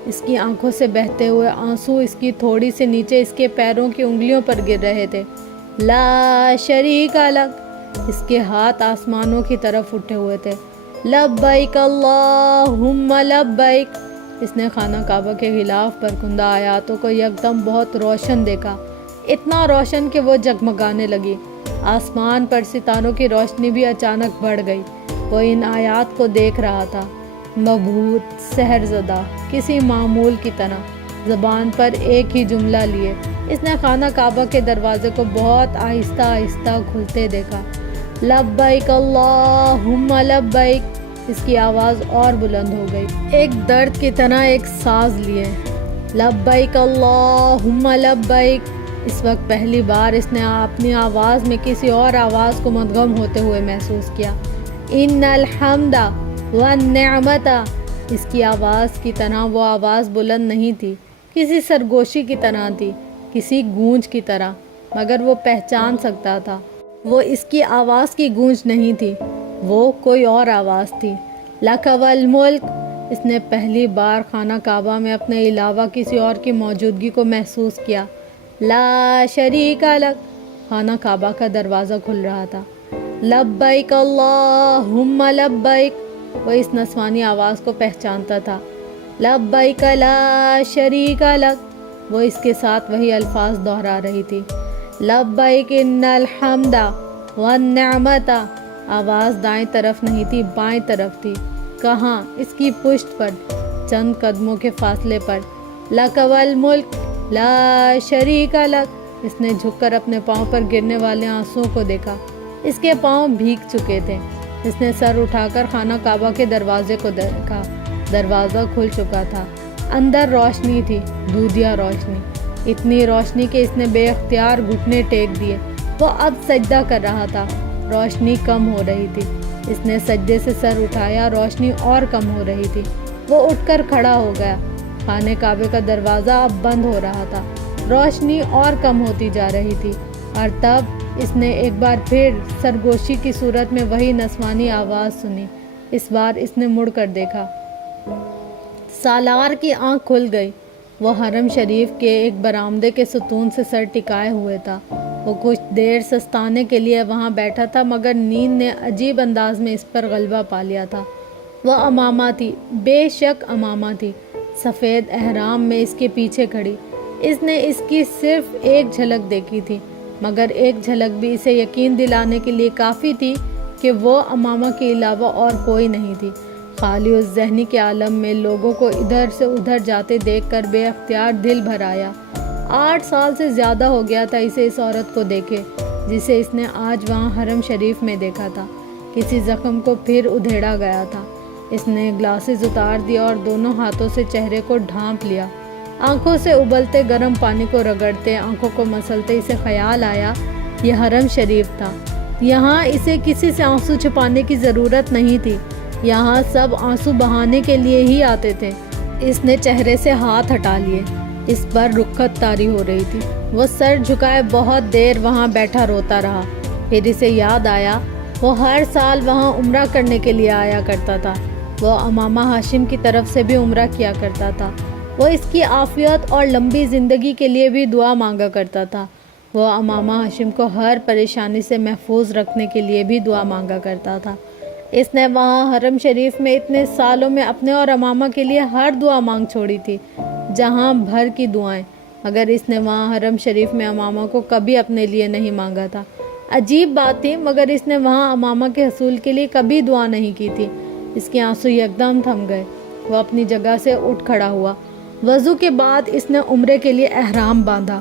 اس کی آنکھوں سے بہتے ہوئے آنسو اس کی تھوڑی سے نیچے اس کے پیروں کی انگلیوں پر گر رہے تھے۔ لا شریک لک، اس کے ہاتھ آسمانوں کی طرف اٹھے ہوئے تھے۔ لبیک اللہم لبیک۔ اس نے خانہ کعبہ کے غلاف پر کندہ آیاتوں کو یکدم بہت روشن دیکھا، اتنا روشن کہ وہ جگمگانے لگی۔ آسمان پر ستاروں کی روشنی بھی اچانک بڑھ گئی۔ وہ ان آیات کو دیکھ رہا تھا، مبہوت، سحر زدہ، کسی معمول کی طرح، زبان پر ایک ہی جملہ لیے۔ اس نے خانہ کعبہ کے دروازے کو بہت آہستہ آہستہ کھلتے دیکھا۔ لبیک اللہم لبیک۔ اس کی آواز اور بلند ہو گئی، ایک درد کی طرح ایک ساز لیے۔ لبیک اللہم لبیک۔ اس وقت پہلی بار اس نے اپنی آواز میں کسی اور آواز کو مدغم ہوتے ہوئے محسوس کیا۔ ان الحمد والنعمت۔ اس کی آواز کی طرح وہ آواز بلند نہیں تھی، کسی سرگوشی کی طرح تھی، کسی گونج کی طرح، مگر وہ پہچان سکتا تھا وہ اس کی آواز کی گونج نہیں تھی، وہ کوئی اور آواز تھی۔ لک والملک۔ اس نے پہلی بار خانہ کعبہ میں اپنے علاوہ کسی اور کی موجودگی کو محسوس کیا۔ لا شریک لک۔ خانہ کعبہ کا دروازہ کھل رہا تھا۔ لبیک اللہم لبیک۔ وہ اس نسوانی آواز کو پہچانتا تھا۔ لبیک لا شریک لک۔ وہ اس کے ساتھ وہی الفاظ دہرا رہی تھی۔ لبیک ان الحمد والنعمت۔ آواز دائیں طرف نہیں تھی، بائیں طرف تھی۔ کہاں؟ اس کی پشت پر، چند قدموں کے فاصلے پر۔ لک والملک لا شریک لک۔ اس نے جھک کر اپنے پاؤں پر گرنے والے آنسوؤں کو دیکھا، اس کے پاؤں بھیگ چکے تھے۔ اس نے سر اٹھا کر خانہ کعبہ کے دروازے کو دیکھا، دروازہ کھل چکا تھا۔ اندر روشنی تھی، دودھیا روشنی، اتنی روشنی کہ اس نے بے اختیار گھٹنے ٹیک دیے۔ وہ اب سجدہ کر رہا تھا، روشنی کم ہو رہی تھی۔ اس نے سجدے سے سر اٹھایا، روشنی اور کم ہو رہی تھی۔ وہ اٹھ کر کھڑا ہو گیا۔ خانہ کعبے کا دروازہ اب بند ہو رہا تھا، روشنی اور کم ہوتی جا رہی تھی، اور تب اس نے ایک بار پھر سرگوشی کی صورت میں وہی نسوانی آواز سنی۔ اس بار اس نے مڑ کر دیکھا، سالار کی آنکھ کھل گئی۔ وہ حرم شریف کے ایک برآمدے کے ستون سے سر ٹکائے ہوئے تھا۔ وہ کچھ دیر سستانے کے لیے وہاں بیٹھا تھا، مگر نیند نے عجیب انداز میں اس پر غلبہ پا لیا تھا۔ وہ امامہ تھی، بے شک امامہ تھی، سفید احرام میں اس کے پیچھے کھڑی۔ اس نے اس کی صرف ایک جھلک دیکھی تھی، مگر ایک جھلک بھی اسے یقین دلانے کے لیے کافی تھی کہ وہ امامہ کے علاوہ اور کوئی نہیں تھی۔ خالی اس ذہنی کے عالم میں لوگوں کو ادھر سے ادھر جاتے دیکھ کر بے اختیار دل بھر آیا۔ 8 سال سے زیادہ ہو گیا تھا اسے اس عورت کو دیکھے جسے اس نے آج وہاں حرم شریف میں دیکھا تھا۔ کسی زخم کو پھر ادھیڑا گیا تھا۔ اس نے گلاسز اتار دیا اور دونوں ہاتھوں سے چہرے کو ڈھانپ لیا۔ آنکھوں سے ابلتے گرم پانی کو رگڑتے، آنکھوں کو مسلتے اسے خیال آیا یہ حرم شریف تھا۔ یہاں اسے کسی سے آنسو چھپانے کی ضرورت نہیں تھی، یہاں سب آنسو بہانے کے لیے ہی آتے تھے۔ اس نے چہرے سے ہاتھ ہٹا لیے، اس پر رخت طاری ہو رہی تھی۔ وہ سر جھکائے بہت دیر وہاں بیٹھا روتا رہا۔ پھر اسے یاد آیا وہ ہر سال وہاں عمرہ کرنے کے لیے آیا کرتا تھا۔ وہ امامہ ہاشم کی طرف سے بھی عمرہ کیا کرتا تھا۔ وہ اس کی عافیت اور لمبی زندگی کے لیے بھی دعا مانگا کرتا تھا۔ وہ امامہ ہاشم کو ہر پریشانی سے محفوظ رکھنے کے لیے بھی دعا مانگا کرتا تھا۔ اس نے وہاں حرم شریف میں اتنے سالوں میں اپنے اور امامہ کے لیے ہر دعا مانگ چھوڑی تھی، جہاں بھر کی دعائیں، مگر اس نے وہاں حرم شریف میں امامہ کو کبھی اپنے لیے نہیں مانگا تھا۔ عجیب بات تھی، مگر اس نے وہاں امامہ کے حصول کے لیے کبھی دعا نہیں کی تھی۔ اس کے آنسو یکدم تھم گئے۔ وہ اپنی جگہ سے اٹھ کھڑا ہوا۔ وضو کے بعد اس نے عمرے کے لیے احرام باندھا۔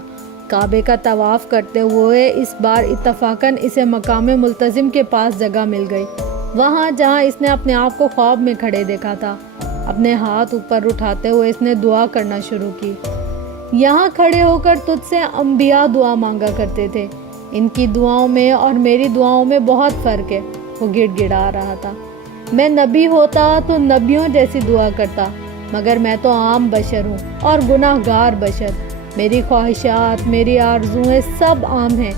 کعبے کا طواف کرتے ہوئے اس بار اتفاقاً اسے مقام ملتزم کے پاس جگہ مل گئی، وہاں جہاں اس نے اپنے آپ کو خواب میں کھڑے دیکھا تھا۔ اپنے ہاتھ اوپر اٹھاتے ہوئے اس نے دعا کرنا شروع کی۔ یہاں کھڑے ہو کر تجھ سے انبیاء دعا مانگا کرتے تھے، ان کی دعاؤں میں اور میری دعاؤں میں بہت فرق ہے۔ وہ گڑ گڑا رہا تھا۔ میں نبی ہوتا تو نبیوں جیسی دعا کرتا، مگر میں تو عام بشر ہوں اور گناہ گار بشر۔ میری خواہشات، میری آرزویں سب عام ہیں۔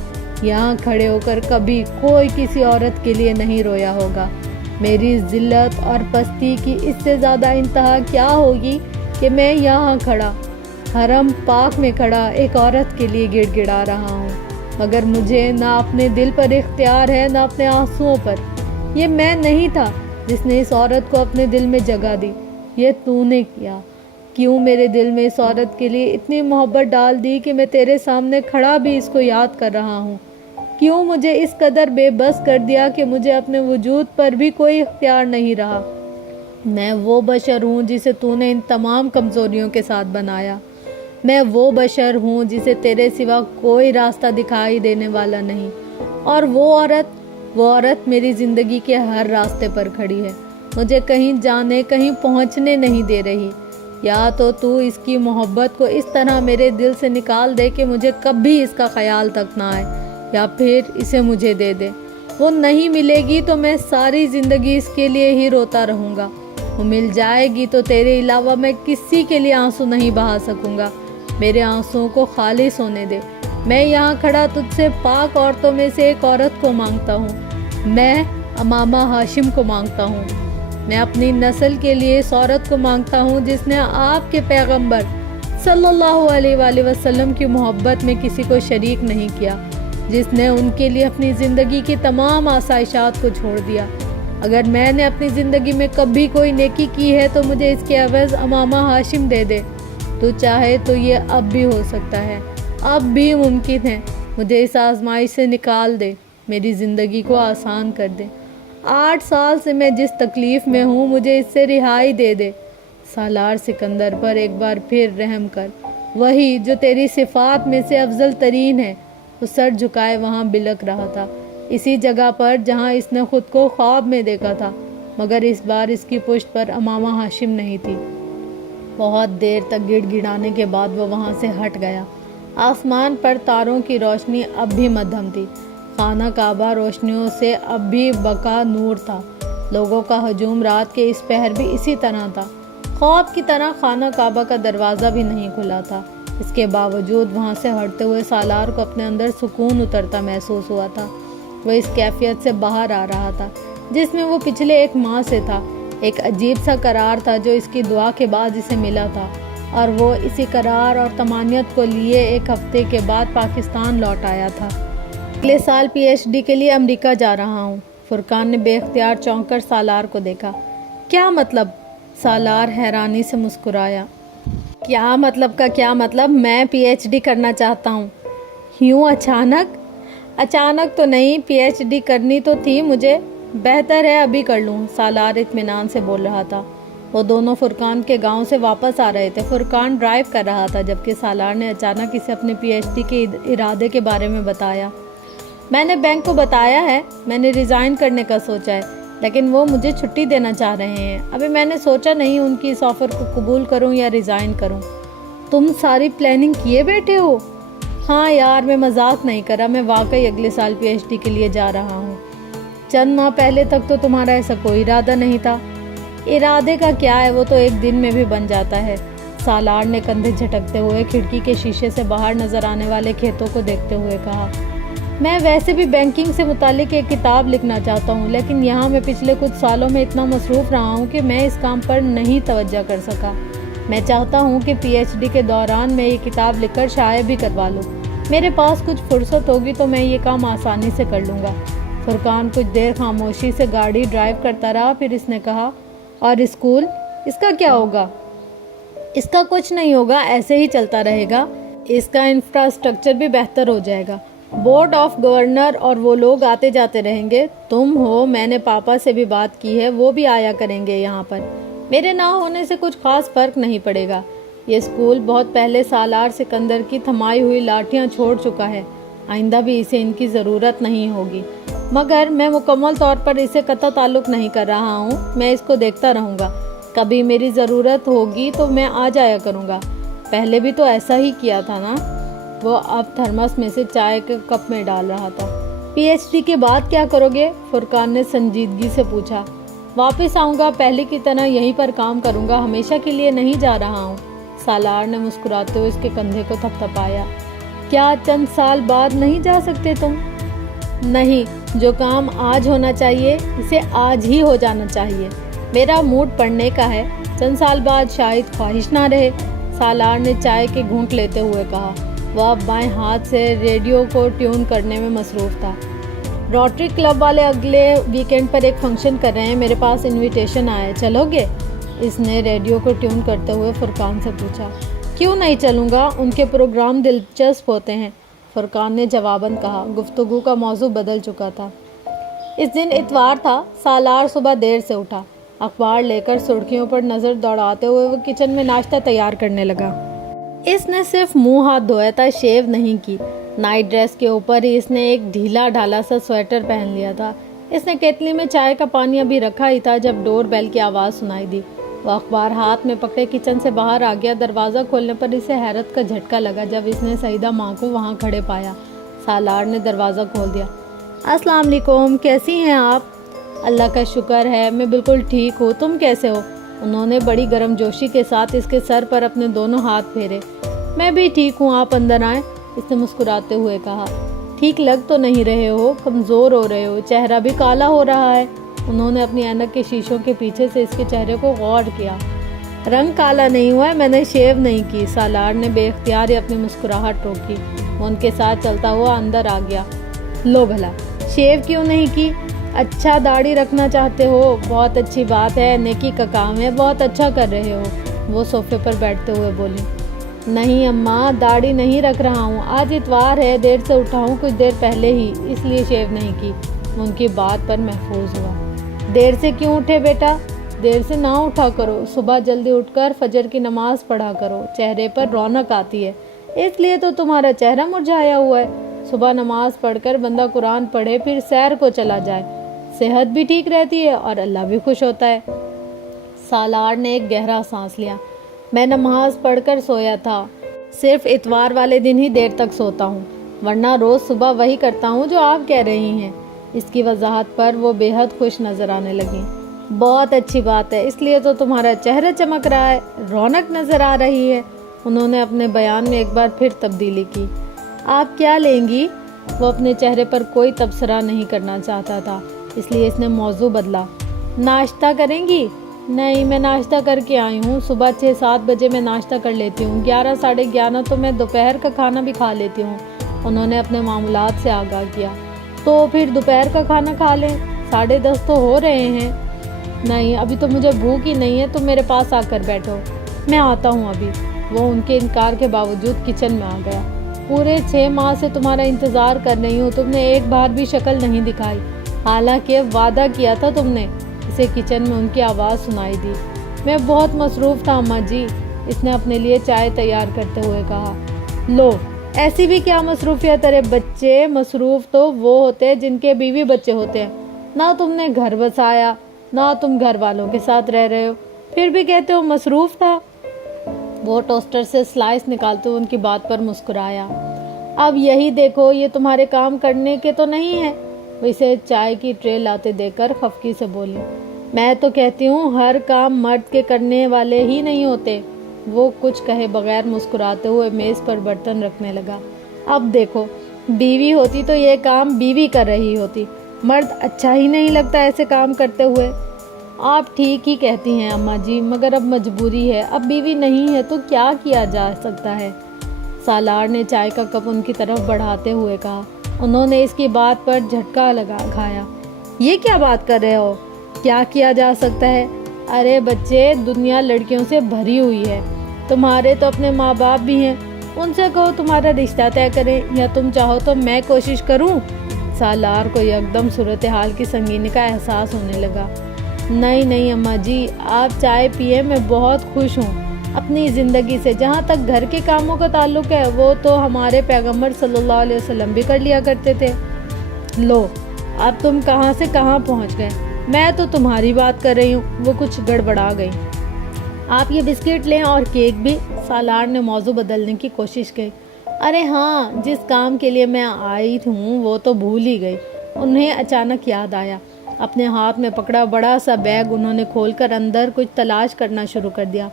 یہاں کھڑے ہو کر کبھی کوئی کسی عورت کے لیے نہیں رویا ہوگا۔ میری ذلت اور پستی کی اس سے زیادہ انتہا کیا ہوگی کہ میں یہاں کھڑا، حرم پاک میں کھڑا ایک عورت کے لیے گڑ گڑا رہا ہوں، مگر مجھے نہ اپنے دل پر اختیار ہے نہ اپنے آنسوؤں پر۔ یہ میں نہیں تھا جس نے اس عورت کو اپنے دل میں جگہ دی، یہ تو نے کیا۔ کیوں میرے دل میں اس عورت کے لیے اتنی محبت ڈال دی کہ میں تیرے سامنے کھڑا بھی اس کو یاد کر رہا ہوں؟ کیوں مجھے اس قدر بے بس کر دیا کہ مجھے اپنے وجود پر بھی کوئی اختیار نہیں رہا؟ میں وہ بشر ہوں جسے تو نے ان تمام کمزوریوں کے ساتھ بنایا۔ میں وہ بشر ہوں جسے تیرے سوا کوئی راستہ دکھائی دینے والا نہیں، اور وہ عورت میری زندگی کے ہر راستے پر کھڑی ہے، مجھے کہیں جانے کہیں پہنچنے نہیں دے رہی۔ یا تو اس کی محبت کو اس طرح میرے دل سے نکال دے کہ مجھے کبھی اس کا خیال تک نہ آئے، یا پھر اسے مجھے دے دے۔ وہ نہیں ملے گی تو میں ساری زندگی اس کے لیے ہی روتا رہوں گا۔ وہ مل جائے گی تو تیرے علاوہ میں کسی کے لیے آنسو نہیں بہا سکوں گا۔ میرے آنسوؤں کو خالص ہونے دے۔ میں یہاں کھڑا تجھ سے پاک عورتوں میں سے ایک عورت کو مانگتا ہوں، میں امامہ ہاشم کو مانگتا ہوں۔ میں اپنی نسل کے لیے اس عورت کو مانگتا ہوں جس نے آپ کے پیغمبر صلی اللہ علیہ وآلہ وسلم کی محبت میں کسی کو شریک نہیں کیا، جس نے ان کے لیے اپنی زندگی کی تمام آسائشات کو چھوڑ دیا۔ اگر میں نے اپنی زندگی میں کبھی کوئی نیکی کی ہے تو مجھے اس کے عوض امامہ ہاشم دے دے۔ تو چاہے تو یہ اب بھی ہو سکتا ہے، اب بھی ممکن ہے۔ مجھے اس آزمائش سے نکال دے، میری زندگی کو آسان کر دے۔ 8 سال سے میں جس تکلیف میں ہوں مجھے اس سے رہائی دے دے۔ سالار سکندر پر ایک بار پھر رحم کر، وہی جو تیری صفات میں سے افضل ترین ہے۔ وہ سر جھکائے وہاں بلک رہا تھا، اسی جگہ پر جہاں اس نے خود کو خواب میں دیکھا تھا، مگر اس بار اس کی پشت پر امامہ ہاشم نہیں تھی۔ بہت دیر تک گڑ گڑانے کے بعد وہ وہاں سے ہٹ گیا۔ آسمان پر تاروں کی روشنی اب بھی مدھم تھی، خانہ کعبہ روشنیوں سے اب بھی بقا نور تھا۔ لوگوں کا ہجوم رات کے اس پہر بھی اسی طرح تھا۔ خواب کی طرح خانہ کعبہ کا دروازہ بھی نہیں کھلا تھا۔ اس کے باوجود وہاں سے ہٹتے ہوئے سالار کو اپنے اندر سکون اترتا محسوس ہوا تھا۔ وہ اس کیفیت سے باہر آ رہا تھا جس میں وہ پچھلے 1 ماہ سے تھا۔ ایک عجیب سا قرار تھا جو اس کی دعا کے بعد اسے ملا تھا، اور وہ اسی قرار اور طمانینت کو لیے 1 ہفتے کے بعد پاکستان لوٹ آیا تھا۔ اگلے سال PhD کے لیے امریکہ جا رہا ہوں۔ فرقان نے بے اختیار چونک کر سالار کو دیکھا۔ کیا مطلب؟ سالار حیرانی سے مسکرایا۔ کیا مطلب کا کیا مطلب؟ میں PhD کرنا چاہتا ہوں۔ یوں اچانک؟ اچانک تو نہیں، پی ایچ ڈی کرنی تو تھی مجھے، بہتر ہے ابھی کر لوں، سالار اطمینان سے بول رہا تھا۔ وہ دونوں فرقان کے گاؤں سے واپس آ رہے تھے۔ فرقان ڈرائیو کر رہا تھا جبکہ سالار نے اچانک اسے اپنے پی ایچ ڈی کے ارادے کے بارے میں بتایا۔ میں نے بینک کو بتایا ہے، میں نے ریزائن کرنے کا سوچا ہے، لیکن وہ مجھے چھٹی دینا چاہ رہے ہیں۔ ابھی میں نے سوچا نہیں ان کی اس آفر کو قبول کروں یا ریزائن کروں۔ تم ساری پلاننگ کیے بیٹھے ہو؟ ہاں یار، میں مذاق نہیں کر رہا، میں واقعی اگلے سال پی ایچ ڈی کے لیے جا رہا ہوں۔ چند ماہ پہلے تک تو تمہارا ایسا کوئی ارادہ نہیں تھا۔ ارادے کا کیا ہے، وہ تو ایک دن میں بھی بن جاتا ہے۔ سالار نے کندھے جھٹکتے ہوئے کھڑکی کے شیشے سے باہر نظر آنے والے کھیتوں کو دیکھتے ہوئے کہا۔ میں ویسے بھی بینکنگ سے متعلق ایک کتاب لکھنا چاہتا ہوں، لیکن یہاں میں پچھلے کچھ سالوں میں اتنا مصروف رہا ہوں کہ میں اس کام پر نہیں توجہ کر سکا۔ میں چاہتا ہوں کہ پی ایچ ڈی کے دوران میں یہ کتاب لکھ کر شائع بھی کروا لوں۔ میرے پاس کچھ فرصت ہوگی تو میں یہ کام آسانی سے کر لوں گا۔ فرقان کچھ دیر خاموشی سے گاڑی ڈرائیو کرتا رہا، پھر اس نے کہا، اور اسکول، اس کا کیا ہوگا؟ اس کا کچھ نہیں ہوگا، ایسے ہی چلتا رہے گا۔ اس کا انفراسٹرکچر بھی بہتر ہو جائے گا۔ بورڈ آف گورنر اور وہ لوگ آتے جاتے رہیں گے۔ تم ہو، میں نے پاپا سے بھی بات کی ہے، وہ بھی آیا کریں گے یہاں پر۔ میرے نہ ہونے سے کچھ خاص فرق نہیں پڑے گا۔ یہ اسکول بہت پہلے سالار سکندر کی تھمائی ہوئی لاٹھیاں چھوڑ چکا ہے، آئندہ بھی اسے ان کی ضرورت نہیں ہوگی، مگر میں مکمل طور پر اسے قطع تعلق نہیں کر رہا ہوں۔ میں اس کو دیکھتا رہوں گا، کبھی میری ضرورت ہوگی تو میں آ جایا کروں گا۔ پہلے بھی تو ایسا ہی کیا تھا نا؟ وہ اب تھرمس میں سے چائے کے کپ میں ڈال رہا تھا۔ پی ایچ ڈی کے بعد کیا کرو گے؟ فرقان نے سنجیدگی سے پوچھا۔ واپس آؤں گا، پہلے کی طرح یہیں پر کام کروں گا، ہمیشہ کے لیے نہیں جا رہا ہوں۔ سالار نے مسکراتے ہوئے اس کے کندھے کو تھپ تھپایا۔ کیا چند سال بعد نہیں جا سکتے تم؟ نہیں، جو کام آج ہونا چاہیے اسے آج ہی ہو جانا چاہیے۔ میرا موڈ پڑھنے کا ہے، چند سال بعد شاید خواہش نہ رہے، سالار نے چائے کے گھونٹ لیتے ہوئے کہا۔ وہ اب بائیں ہاتھ سے ریڈیو کو ٹیون کرنے میں مصروف تھا۔ روٹری کلب والے اگلے ویکینڈ پر ایک فنکشن کر رہے ہیں، میرے پاس انویٹیشن آیا ہے، چلو گے؟ اس نے ریڈیو کو ٹیون کرتے ہوئے فرقان سے پوچھا۔ کیوں نہیں چلوں گا، ان کے پروگرام دلچسپ ہوتے ہیں، فرقان نے جواباً کہا۔ گفتگو کا موضوع بدل چکا تھا۔ اس دن اتوار تھا۔ سالار صبح دیر سے اٹھا، اخبار لے کر سرخیوں پر نظر دوڑاتے ہوئے وہ کچن میں ناشتہ تیار کرنے لگا۔ اس نے صرف منہ ہاتھ دھویا تھا، شیو نہیں کی۔ نائٹ ڈریس کے اوپر ہی اس نے ایک ڈھیلا ڈھالا سا سویٹر پہن لیا تھا۔ اس نے کیتلی میں چائے کا پانی ابھی رکھا ہی تھا جب ڈور بیل کی آواز سنائی دی۔ وہ اخبار ہاتھ میں پکڑے کچن سے باہر آ گیا۔ دروازہ کھولنے پر اسے حیرت کا جھٹکا لگا جب اس نے سعیدہ ماں کو وہاں کھڑے پایا۔ سالار نے دروازہ کھول دیا۔ السلام علیکم، کیسی ہیں آپ؟ اللہ کا شکر ہے، میں بالکل ٹھیک ہوں، تم کیسے ہو؟ انہوں نے بڑی گرم جوشی کے ساتھ اس کے سر پر اپنے دونوں ہاتھ پھیرے۔ میں بھی ٹھیک ہوں، آپ اندر آئیں، اس نے مسکراتے ہوئے کہا۔ ٹھیک لگ تو نہیں رہے ہو، کمزور ہو رہے ہو، چہرہ بھی کالا ہو رہا ہے۔ انہوں نے اپنی اینک کے شیشوں کے پیچھے سے اس کے چہرے کو غور کیا۔ رنگ کالا نہیں ہوا ہے، میں نے شیو نہیں کی، سالار نے بے اختیار ہی اپنی مسکراہٹ روکی۔ وہ ان کے ساتھ چلتا ہوا اندر آ گیا۔ لو بھلا، شیو کیوں نہیں کی؟ اچھا داڑھی رکھنا چاہتے ہو، بہت اچھی بات ہے، نیکی کا کام ہے، بہت اچھا کر رہے ہو، وہ صوفے پر بیٹھتے ہوئے بولی۔ نہیں اماں، داڑھی نہیں رکھ رہا ہوں، آج اتوار ہے، دیر سے اٹھا ہوں کچھ دیر پہلے ہی، اس لیے شیو نہیں کی۔ ان کی بات پر محفوظ ہوا۔ دیر سے کیوں اٹھے بیٹا؟ دیر سے نہ اٹھا کرو، صبح جلدی اٹھ کر فجر کی نماز پڑھا کرو، چہرے پر رونق آتی ہے، اس لیے تو تمہارا چہرہ مرجھایا ہوا ہے۔ صبح نماز پڑھ کر بندہ قرآن پڑھے پھر سیر کو چلا جائے، صحت بھی ٹھیک رہتی ہے اور اللہ بھی خوش ہوتا ہے۔ سالار نے ایک گہرا سانس لیا۔ میں نماز پڑھ کر سویا تھا، صرف اتوار والے دن ہی دیر تک سوتا ہوں، ورنہ روز صبح وہی کرتا ہوں جو آپ کہہ رہی ہیں۔ اس کی وضاحت پر وہ بے حد خوش نظر آنے لگی۔ بہت اچھی بات ہے، اس لیے تو تمہارا چہرہ چمک رہا ہے، رونق نظر آ رہی ہے۔ انہوں نے اپنے بیان میں ایک بار پھر تبدیلی کی۔ آپ کیا لیں گی؟ وہ اپنے چہرے پر کوئی تبصرہ نہیں کرنا چاہتا تھا، اس لیے اس نے موضوع بدلا۔ ناشتہ کریں گی؟ نہیں، میں ناشتہ کر کے آئی ہوں، صبح 6-7 بجے میں ناشتہ کر لیتی ہوں، 11-11:30 تو میں دوپہر کا کھانا بھی کھا لیتی ہوں۔ انہوں نے اپنے معاملات سے آگاہ کیا۔ تو پھر دوپہر کا کھانا کھا لیں، 10:30 تو ہو رہے ہیں۔ نہیں، ابھی تو مجھے بھوک ہی نہیں ہے، تم میرے پاس آ کر بیٹھو، میں آتا ہوں ابھی۔ وہ ان کے انکار کے باوجود کچن میں آ گیا۔ پورے 6 ماہ سے تمہارا انتظار کر رہی ہوں، تم نے ایک بار بھی شکل نہیں دکھائی، حالانکہ وعدہ کیا تھا تم نے۔ اسے کچن میں ان کی آواز سنائی دی۔ میں بہت مصروف تھا اماں جی، اس نے اپنے لیے چائے تیار کرتے ہوئے کہا۔ لو، ایسی بھی کیا مصروفیت؟ ارے بچے مصروف تو وہ ہوتے ہیں جن کے بیوی بچے ہوتے ہیں، نہ تم نے گھر بسایا، نہ تم گھر والوں کے ساتھ رہ رہے ہو، پھر بھی کہتے ہو مصروف تھا۔ وہ ٹوسٹر سے سلائس نکالتے ہوئے ان کی بات پر مسکرایا۔ اب یہی دیکھو، یہ تمہارے کام کرنے کے تو نہیں ہے؟ وہ اسے چائے کی ٹرے لاتے دیکھ کر خفگی سے بولی۔ میں تو کہتی ہوں ہر کام مرد کے کرنے والے ہی نہیں ہوتے۔ وہ کچھ کہے بغیر مسکراتے ہوئے میز پر برتن رکھنے لگا۔ اب دیکھو، بیوی ہوتی تو یہ کام بیوی کر رہی ہوتی، مرد اچھا ہی نہیں لگتا ایسے کام کرتے ہوئے۔ آپ ٹھیک ہی کہتی ہیں اماں جی، مگر اب مجبوری ہے، اب بیوی نہیں ہے تو کیا کیا جا سکتا ہے؟ سالار نے چائے کا کپ ان کی طرف بڑھاتے ہوئے کہا۔ انہوں نے اس کی بات پر جھٹکا کھایا۔ یہ کیا بات کر رہے ہو؟ کیا کیا جا سکتا ہے؟ ارے بچے، دنیا لڑکیوں سے بھری ہوئی ہے، تمہارے تو اپنے ماں باپ بھی ہیں، ان سے کہو تمہارا رشتہ طے کریں، یا تم چاہو تو میں کوشش کروں۔ سالار کو یکدم صورتحال کی سنگینی کا احساس ہونے لگا۔ نہیں اماں جی، آپ چائے پیے، میں بہت خوش ہوں اپنی زندگی سے۔ جہاں تک گھر کے کاموں کا تعلق ہے، وہ تو ہمارے پیغمبر صلی اللہ علیہ وسلم بھی کر لیا کرتے تھے۔ لو، اب تم کہاں سے کہاں پہنچ گئے؟ میں تو تمہاری بات کر رہی ہوں۔ وہ کچھ گڑبڑا گئی۔ آپ یہ بسکٹ لیں اور کیک بھی۔ سالار نے موضوع بدلنے کی کوشش کی۔ ارے ہاں، جس کام کے لیے میں آئی ہوں وہ تو بھول ہی گئی۔ انہیں اچانک یاد آیا۔ اپنے ہاتھ میں پکڑا بڑا سا بیگ انہوں نے کھول کر اندر کچھ تلاش کرنا شروع کر دیا۔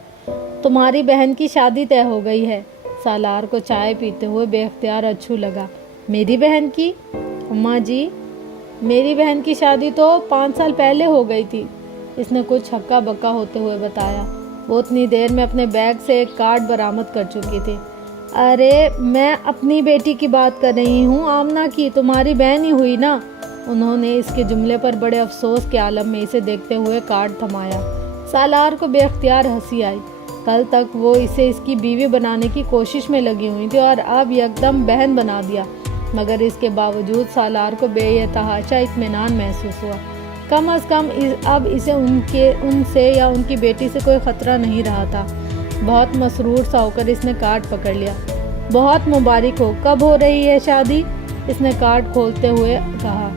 تمہاری بہن کی شادی طے ہو گئی ہے۔ سالار کو چائے پیتے ہوئے بے اختیار اچھو لگا۔ میری بہن کی؟ اماں جی، میری بہن کی شادی تو 5 سال پہلے ہو گئی تھی، اس نے کچھ ہکا بکا ہوتے ہوئے بتایا۔ وہ اتنی دیر میں اپنے بیگ سے ایک کارڈ برآمد کر چکی تھی۔ ارے میں اپنی بیٹی کی بات کر رہی ہوں، آمنہ کی، تمہاری بہن ہی ہوئی نا۔ انہوں نے اس کے جملے پر بڑے افسوس کے عالم میں اسے دیکھتے ہوئے کارڈ تھمایا۔ سالار کو بے اختیار ہنسی آئی۔ کل تک وہ اسے اس کی بیوی بنانے کی کوشش میں لگی ہوئی تھی اور اب یکدم بہن بنا دیا، مگر اس کے باوجود سالار کو بے تحاشا اطمینان محسوس ہوا۔ کم از کم اب اسے ان سے یا ان کی بیٹی سے کوئی خطرہ نہیں رہا تھا۔ بہت مسرور سا ہو کر اس نے کارڈ پکڑ لیا۔ بہت مبارک ہو، کب ہو رہی ہے شادی؟ اس نے کارڈ کھولتے ہوئے کہا۔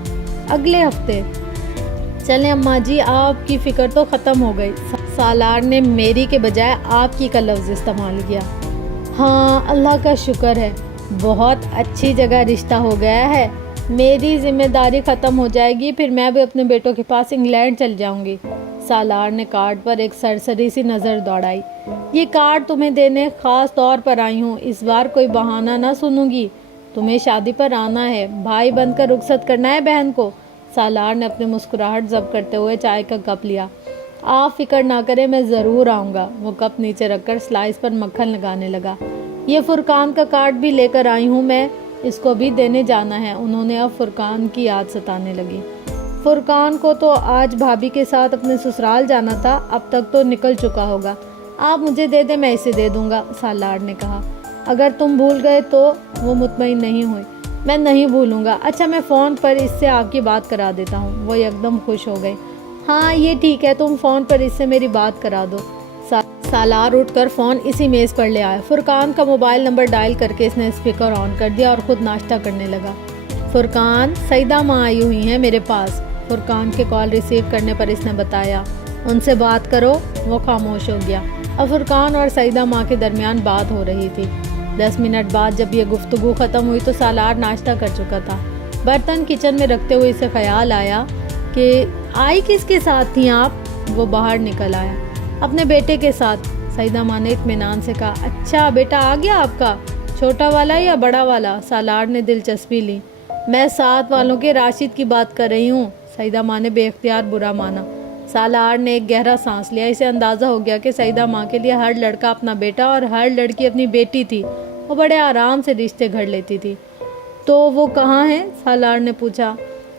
اگلے ہفتے۔ چلیں اماں جی، آپ کی فکر تو ختم ہو گئی۔ سالار نے میری کے بجائے آپ کی کا لفظ استعمال کیا۔ ہاں، اللہ کا شکر ہے، بہت اچھی جگہ رشتہ ہو گیا ہے۔ میری ذمہ داری ختم ہو جائے گی، پھر میں بھی اپنے بیٹوں کے پاس انگلینڈ چل جاؤں گی۔ سالار نے کارڈ پر ایک سرسری سی نظر دوڑائی۔ یہ کارڈ تمہیں دینے خاص طور پر آئی ہوں، اس بار کوئی بہانہ نہ سنوں گی، تمہیں شادی پر آنا ہے، بھائی بن کر رخصت کرنا ہے بہن کو۔ سالار نے اپنی مسکراہٹ ضبط کرتے ہوئے چائے کا کپ لیا۔ آپ فکر نہ کریں، میں ضرور آؤں گا۔ وہ کپ نیچے رکھ کر سلائس پر مکھن لگانے لگا۔ یہ فرقان کا کارڈ بھی لے کر آئی ہوں میں، اس کو بھی دینے جانا ہے۔ انہوں نے اب فرقان کی یاد ستانے لگی۔ فرقان کو تو آج بھابھی کے ساتھ اپنے سسرال جانا تھا، اب تک تو نکل چکا ہوگا۔ آپ مجھے دے دیں، میں اسے دے دوں گا، سالار نے کہا۔ اگر تم بھول گئے تو؟ وہ مطمئن نہیں ہوئی۔ میں نہیں بھولوں گا۔ اچھا، میں فون پر اس سے آپ کی بات کرا دیتا ہوں۔ وہ یکدم خوش ہو گئی۔ ہاں یہ ٹھیک ہے، تم فون پر اس سے میری بات کرا دو۔ سالار اٹھ کر فون اسی میز پر لے آیا۔ فرقان کا موبائل نمبر ڈائل کر کے اس نے اسپیکر آن کر دیا اور خود ناشتہ کرنے لگا۔ فرقان، سعیدہ ماں آئی ہوئی ہیں میرے پاس۔ فرقان کے کال ریسیو کرنے پر اس نے بتایا۔ ان سے بات کرو۔ وہ خاموش ہو گیا۔ اب فرقان اور سعیدہ ماں کے درمیان بات ہو رہی تھی۔ 10 منٹ بعد جب یہ گفتگو ختم ہوئی تو سالار ناشتہ کر چکا تھا۔ برتن کچن میں رکھتے ہوئے اسے خیال آیا کہ آئی کس کے ساتھ تھیں آپ؟ وہ باہر نکل آیا۔ اپنے بیٹے کے ساتھ، سعیدہ ماں نے اطمینان سے کہا۔ اچھا، بیٹا آ گیا آپ کا؟ چھوٹا والا یا بڑا والا؟ سالار نے دلچسپی لی۔ میں ساتھ والوں کے راشد کی بات کر رہی ہوں، سعیدہ ماں نے بے اختیار برا مانا۔ سالار نے ایک گہرا سانس لیا۔ اسے اندازہ ہو گیا کہ سعیدہ ماں کے لیے ہر لڑکا اپنا بیٹا اور ہر لڑکی اپنی بیٹی تھی۔ وہ بڑے آرام سے رشتے گھڑ لیتی تھی۔ تو وہ کہاں ہے؟ سالار نے پوچھا۔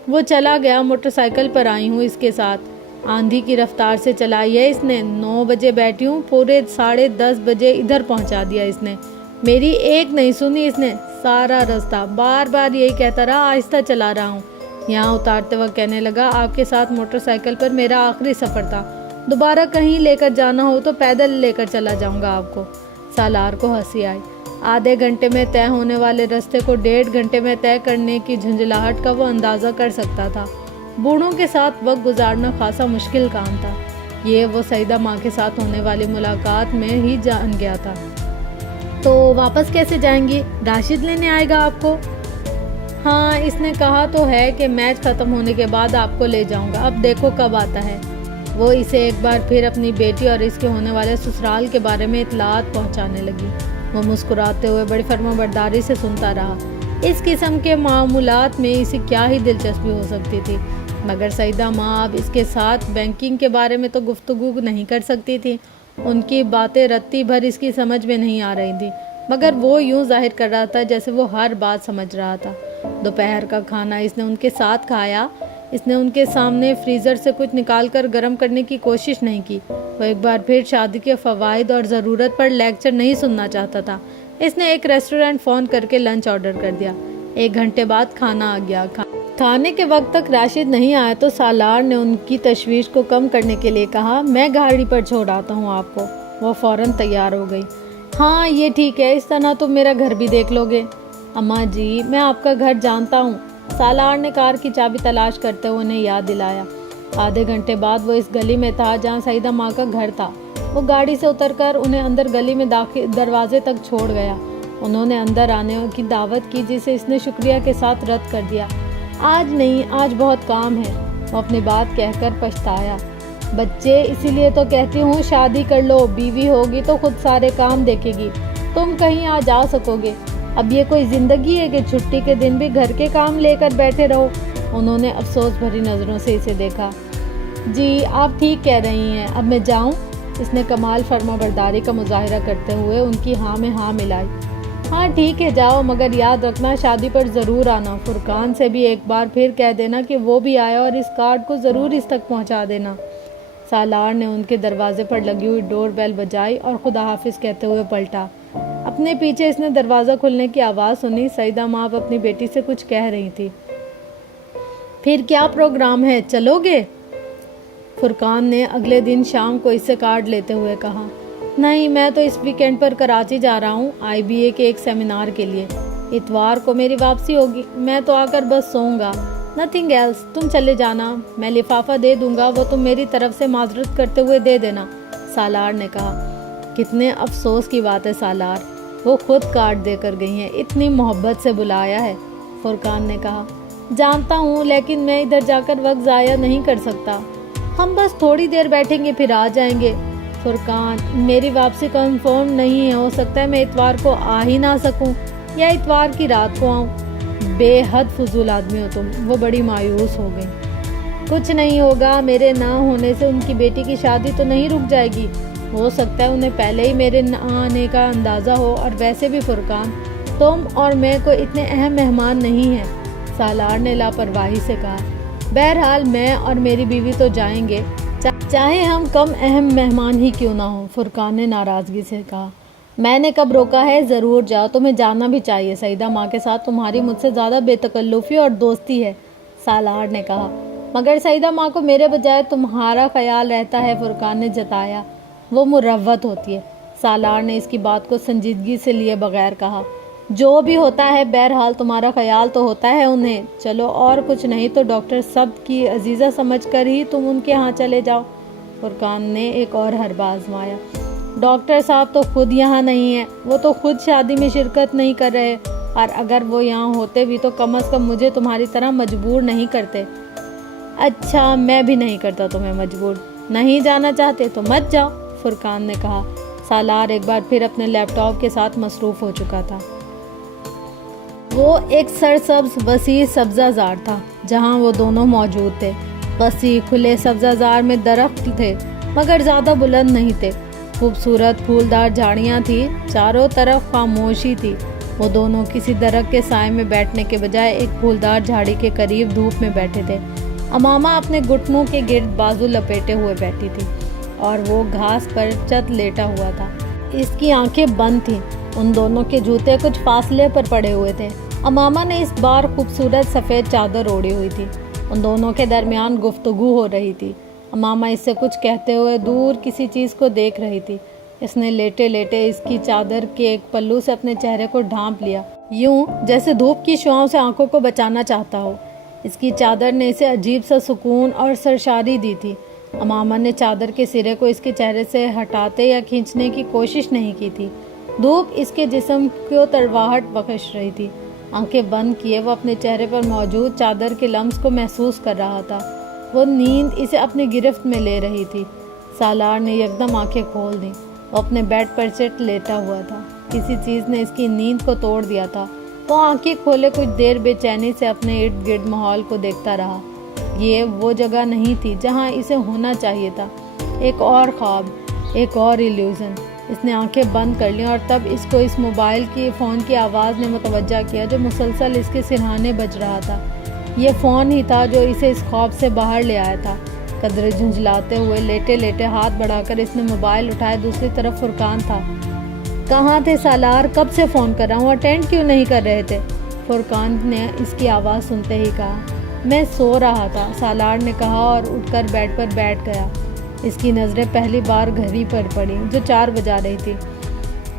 وہ چلا گیا، موٹر سائیکل پر آئی ہوں اس کے ساتھ۔ آندھی کی رفتار سے چلائی ہے اس نے۔ 9 بجے بیٹھی ہوں، پورے 10:30 بجے ادھر پہنچا دیا اس نے۔ میری ایک نہیں سنی اس نے، سارا راستہ بار بار یہی کہتا رہا آہستہ چلا رہا ہوں۔ یہاں اتارتے وقت کہنے لگا آپ کے ساتھ موٹر سائیکل پر میرا آخری سفر تھا، دوبارہ کہیں لے کر جانا ہو تو پیدل لے کر چلا جاؤں گا آپ کو۔ سالار کو ہنسی آئی۔ آدھے گھنٹے میں طے ہونے والے راستے کو 1.5 گھنٹے میں طے کرنے کی جھنجھلاہٹ کا وہ اندازہ کر سکتا تھا۔ بوڑھوں کے ساتھ وقت گزارنا خاصا مشکل کام تھا، یہ وہ سعیدہ ماں کے ساتھ ہونے والی ملاقات میں ہی جان گیا تھا۔ تو واپس کیسے جائیں گی؟ راشد لینے آئے گا آپ کو؟ ہاں، اس نے کہا تو ہے کہ میچ ختم ہونے کے بعد آپ کو لے جاؤں گا، اب دیکھو کب آتا ہے۔ وہ اسے ایک بار پھر اپنی بیٹی اور اس کے ہونے والے سسرال کے بارے میں اطلاعات پہنچانے لگی۔ وہ مسکراتے ہوئے بڑی فرمانبرداری سے سنتا رہا۔ اس قسم کے معاملات میں اسے کیا ہی دلچسپی ہو سکتی تھی، مگر سعیدہ ماں اب اس کے ساتھ بینکنگ کے بارے میں تو گفتگو نہیں کر سکتی تھی۔ ان کی باتیں رتی بھر اس کی سمجھ میں نہیں آ رہی تھی، مگر وہ یوں ظاہر کر رہا تھا جیسے وہ ہر بات سمجھ رہا تھا۔ دوپہر کا کھانا اس نے ان کے ساتھ کھایا۔ اس نے ان کے سامنے فریزر سے کچھ نکال کر گرم کرنے کی کوشش نہیں کی۔ وہ ایک بار پھر شادی کے فوائد اور ضرورت پر لیکچر نہیں سننا چاہتا تھا۔ اس نے ایک ریسٹورینٹ فون کر کے لنچ آرڈر کر دیا۔ 1 گھنٹے بعد کھانا آ گیا۔ کھانے کے وقت تک راشد نہیں آیا تو سالار نے ان کی تشویش کو کم کرنے کے لیے کہا میں گاڑی پر چھوڑ آتا ہوں آپ کو۔ وہ فوراً تیار ہو گئی۔ ہاں یہ ٹھیک ہے، اس طرح تم میرا گھر بھی دیکھ لو گے۔ اماں جی میں آپ کا گھر جانتا ہوں، سالار نے کار کی چابی تلاش کرتے ہوئے انہیں یاد دلایا۔ آدھے گھنٹے بعد وہ اس گلی میں تھا جہاں سعیدہ ماں کا گھر تھا۔ وہ گاڑی سے اتر کر انہیں اندر گلی میں دروازے تک چھوڑ گیا۔ انہوں نے اندر آنے کی دعوت کی جسے اس نے شکریہ کے ساتھ رد کر دیا۔ آج نہیں، آج بہت کام ہے، وہ اپنی بات کہہ کر پچھتایا۔ بچے اسی لیے تو کہتی ہوں شادی کر لو، بیوی ہوگی تو خود سارے کام دیکھے گی، تم کہیں آ جا سکو گے۔ اب یہ کوئی زندگی ہے کہ چھٹی کے دن بھی گھر کے کام لے کر بیٹھے رہو؟ انہوں نے افسوس بھری نظروں سے اسے دیکھا۔ جی آپ ٹھیک کہہ رہی ہیں، اب میں جاؤں؟ اس نے کمال فرما برداری کا مظاہرہ کرتے ہوئے ان کی ہاں میں ہاں ملائی۔ ہاں ٹھیک ہے جاؤ، مگر یاد رکھنا شادی پر ضرور آنا۔ فرقان سے بھی ایک بار پھر کہہ دینا کہ وہ بھی آیا اور اس کارڈ کو ضرور اس تک پہنچا دینا۔ سالار نے ان کے دروازے پر لگی ہوئی ڈور بیل بجائی اور خدا حافظ کہتے ہوئے پلٹا۔ اپنے پیچھے اس نے دروازہ کھلنے کی آواز سنی۔ سعیدہ ماں اب اپنی بیٹی سے کچھ کہہ رہی تھی۔ پھر کیا پروگرام ہے، چلو گے؟ فرقان نے اگلے دن شام کو اس سے کارڈ لیتے ہوئے کہا۔ نہیں، میں تو اس ویکینڈ پر کراچی جا رہا ہوں IBA کے ایک سیمینار کے لیے۔ اتوار کو میری واپسی ہوگی، میں تو آ کر بس سوؤں گا، نتھنگ ایلس۔ تم چلے جانا، میں لفافہ دے دوں گا، وہ تم میری طرف سے معذرت کرتے ہوئے دے دینا، سالار نے کہا۔ کتنے افسوس کی بات ہے سالار، وہ خود کارڈ دے کر گئی ہیں، اتنی محبت سے بلایا ہے، فرقان نے کہا۔ جانتا ہوں، لیکن میں ادھر جا کر وقت ضائع نہیں کر سکتا۔ ہم بس تھوڑی دیر بیٹھیں گے پھر آ جائیں گے۔ فرقان، میری واپسی کنفرم نہیں ہے، ہو سکتا ہے میں اتوار کو آ ہی نہ سکوں یا اتوار کی رات کو آؤں۔ بے حد فضول آدمی ہو تم، وہ بڑی مایوس ہو گئی۔ کچھ نہیں ہوگا، میرے نہ ہونے سے ان کی بیٹی کی شادی تو نہیں رک جائے گی، ہو سکتا ہے انہیں پہلے ہی میرے نہ آنے کا اندازہ ہو، اور ویسے بھی فرقان تم اور میں کوئی اتنے اہم مہمان نہیں ہیں، سالار نے لاپرواہی سے کہا۔ بہرحال میں اور میری بیوی تو جائیں گے، چاہے ہم کم اہم مہمان ہی کیوں نہ ہوں، فرقان نے ناراضگی سے کہا۔ میں نے کب روکا ہے، ضرور جاؤ، تمہیں جانا بھی چاہیے، سعیدہ ماں کے ساتھ تمہاری مجھ سے زیادہ بے تکلفی اور دوستی ہے، سالار نے کہا۔ مگر سعیدہ ماں کو میرے بجائے تمہارا خیال رہتا ہے، فرقان نے جتایا۔ وہ مروت ہوتی ہے، سالار نے اس کی بات کو سنجیدگی سے لیے بغیر کہا۔ جو بھی ہوتا ہے، بہرحال تمہارا خیال تو ہوتا ہے انہیں، چلو اور کچھ نہیں تو ڈاکٹر سب کی عزیزہ سمجھ کر ہی تم ان کے ہاں چلے جاؤ، فرقان نے ایک اور حربہ آزمایا۔ ڈاکٹر صاحب تو خود یہاں نہیں ہیں، وہ تو خود شادی میں شرکت نہیں کر رہے، اور اگر وہ یہاں ہوتے بھی تو کم از کم مجھے تمہاری طرح مجبور نہیں کرتے۔ اچھا، میں بھی نہیں کرتا تمہیں مجبور، نہیں جانا چاہتے تو مت جاؤ، فرقان نے کہا۔ سالار ایک بار پھر اپنے لیپ ٹاپ کے ساتھ مصروف ہو چکا تھا۔ وہ ایک سرسبز وسیع سبزہ زار تھا جہاں وہ دونوں موجود تھے۔ وسیع کھلے سبزہ زار میں درخت تھے مگر زیادہ بلند نہیں تھے، خوبصورت پھولدار جھاڑیاں تھیں، چاروں طرف خاموشی تھی۔ وہ دونوں کسی درخت کے سائے میں بیٹھنے کے بجائے ایک پھولدار جھاڑی کے قریب دھوپ میں بیٹھے تھے۔ امامہ اپنے گھٹنوں کے گرد بازو لپیٹے ہوئے بیٹھی تھی اور وہ گھاس پر چت لیٹا ہوا تھا۔ اس کی آنکھیں بند تھیں، ان دونوں کے جوتے کچھ فاصلے پر پڑے ہوئے تھے۔ امامہ نے اس بار خوبصورت سفید چادر اوڑھی ہوئی تھی۔ ان دونوں کے درمیان گفتگو ہو رہی تھی۔ امامہ اس سے کچھ کہتے ہوئے دور کسی چیز کو دیکھ رہی تھی۔ اس نے لیٹے لیٹے اس کی چادر کے ایک پلو سے اپنے چہرے کو ڈھانپ لیا، یوں جیسے دھوپ کی شعاؤں سے آنکھوں کو بچانا چاہتا ہو۔ اس کی چادر نے اسے عجیب سا سکون اور سرشاری دی تھی۔ امامہ نے چادر کے سرے کو اس کے چہرے سے ہٹاتے یا کھینچنے کی کوشش نہیں کی تھی۔ دھوپ اس کے جسم کو ترواہٹ بخش رہی تھی۔ آنکھیں بند کیے وہ اپنے چہرے پر موجود چادر کے لمس کو محسوس کر رہا تھا۔ وہ نیند اسے اپنی گرفت میں لے رہی تھی۔ سالار نے یکدم آنکھیں کھول دیں۔ وہ اپنے بیڈ پر چٹ لیٹا ہوا تھا۔ کسی چیز نے اس کی نیند کو توڑ دیا تھا۔ وہ آنکھیں کھولے کچھ دیر بے چینی سے اپنے ارد گرد ماحول کو دیکھتا رہا۔ یہ وہ جگہ نہیں تھی جہاں اسے ہونا چاہیے تھا۔ ایک اور خواب، ایک اور ایلیوژن۔ اس نے آنکھیں بند کر لیں اور تب اس کو اس موبائل کی فون کی آواز نے متوجہ کیا جو مسلسل اس کے سرہانے بج رہا تھا۔ یہ فون ہی تھا جو اسے اس خواب سے باہر لے آیا تھا۔ قدرے جھنجھلاتے ہوئے لیٹے لیٹے ہاتھ بڑھا کر اس نے موبائل اٹھایا۔ دوسری طرف فرقان تھا۔ کہاں تھے سالار؟ کب سے فون کر رہا ہوں، اٹینڈ کیوں نہیں کر رہے تھے؟ فرقان نے اس کی آواز سنتے ہی کہا۔ میں سو رہا تھا، سالار نے کہا اور اٹھ کر بیڈ پر بیٹھ گیا۔ اس کی نظریں پہلی بار گھڑی پر پڑی جو 4 بجا رہی تھی۔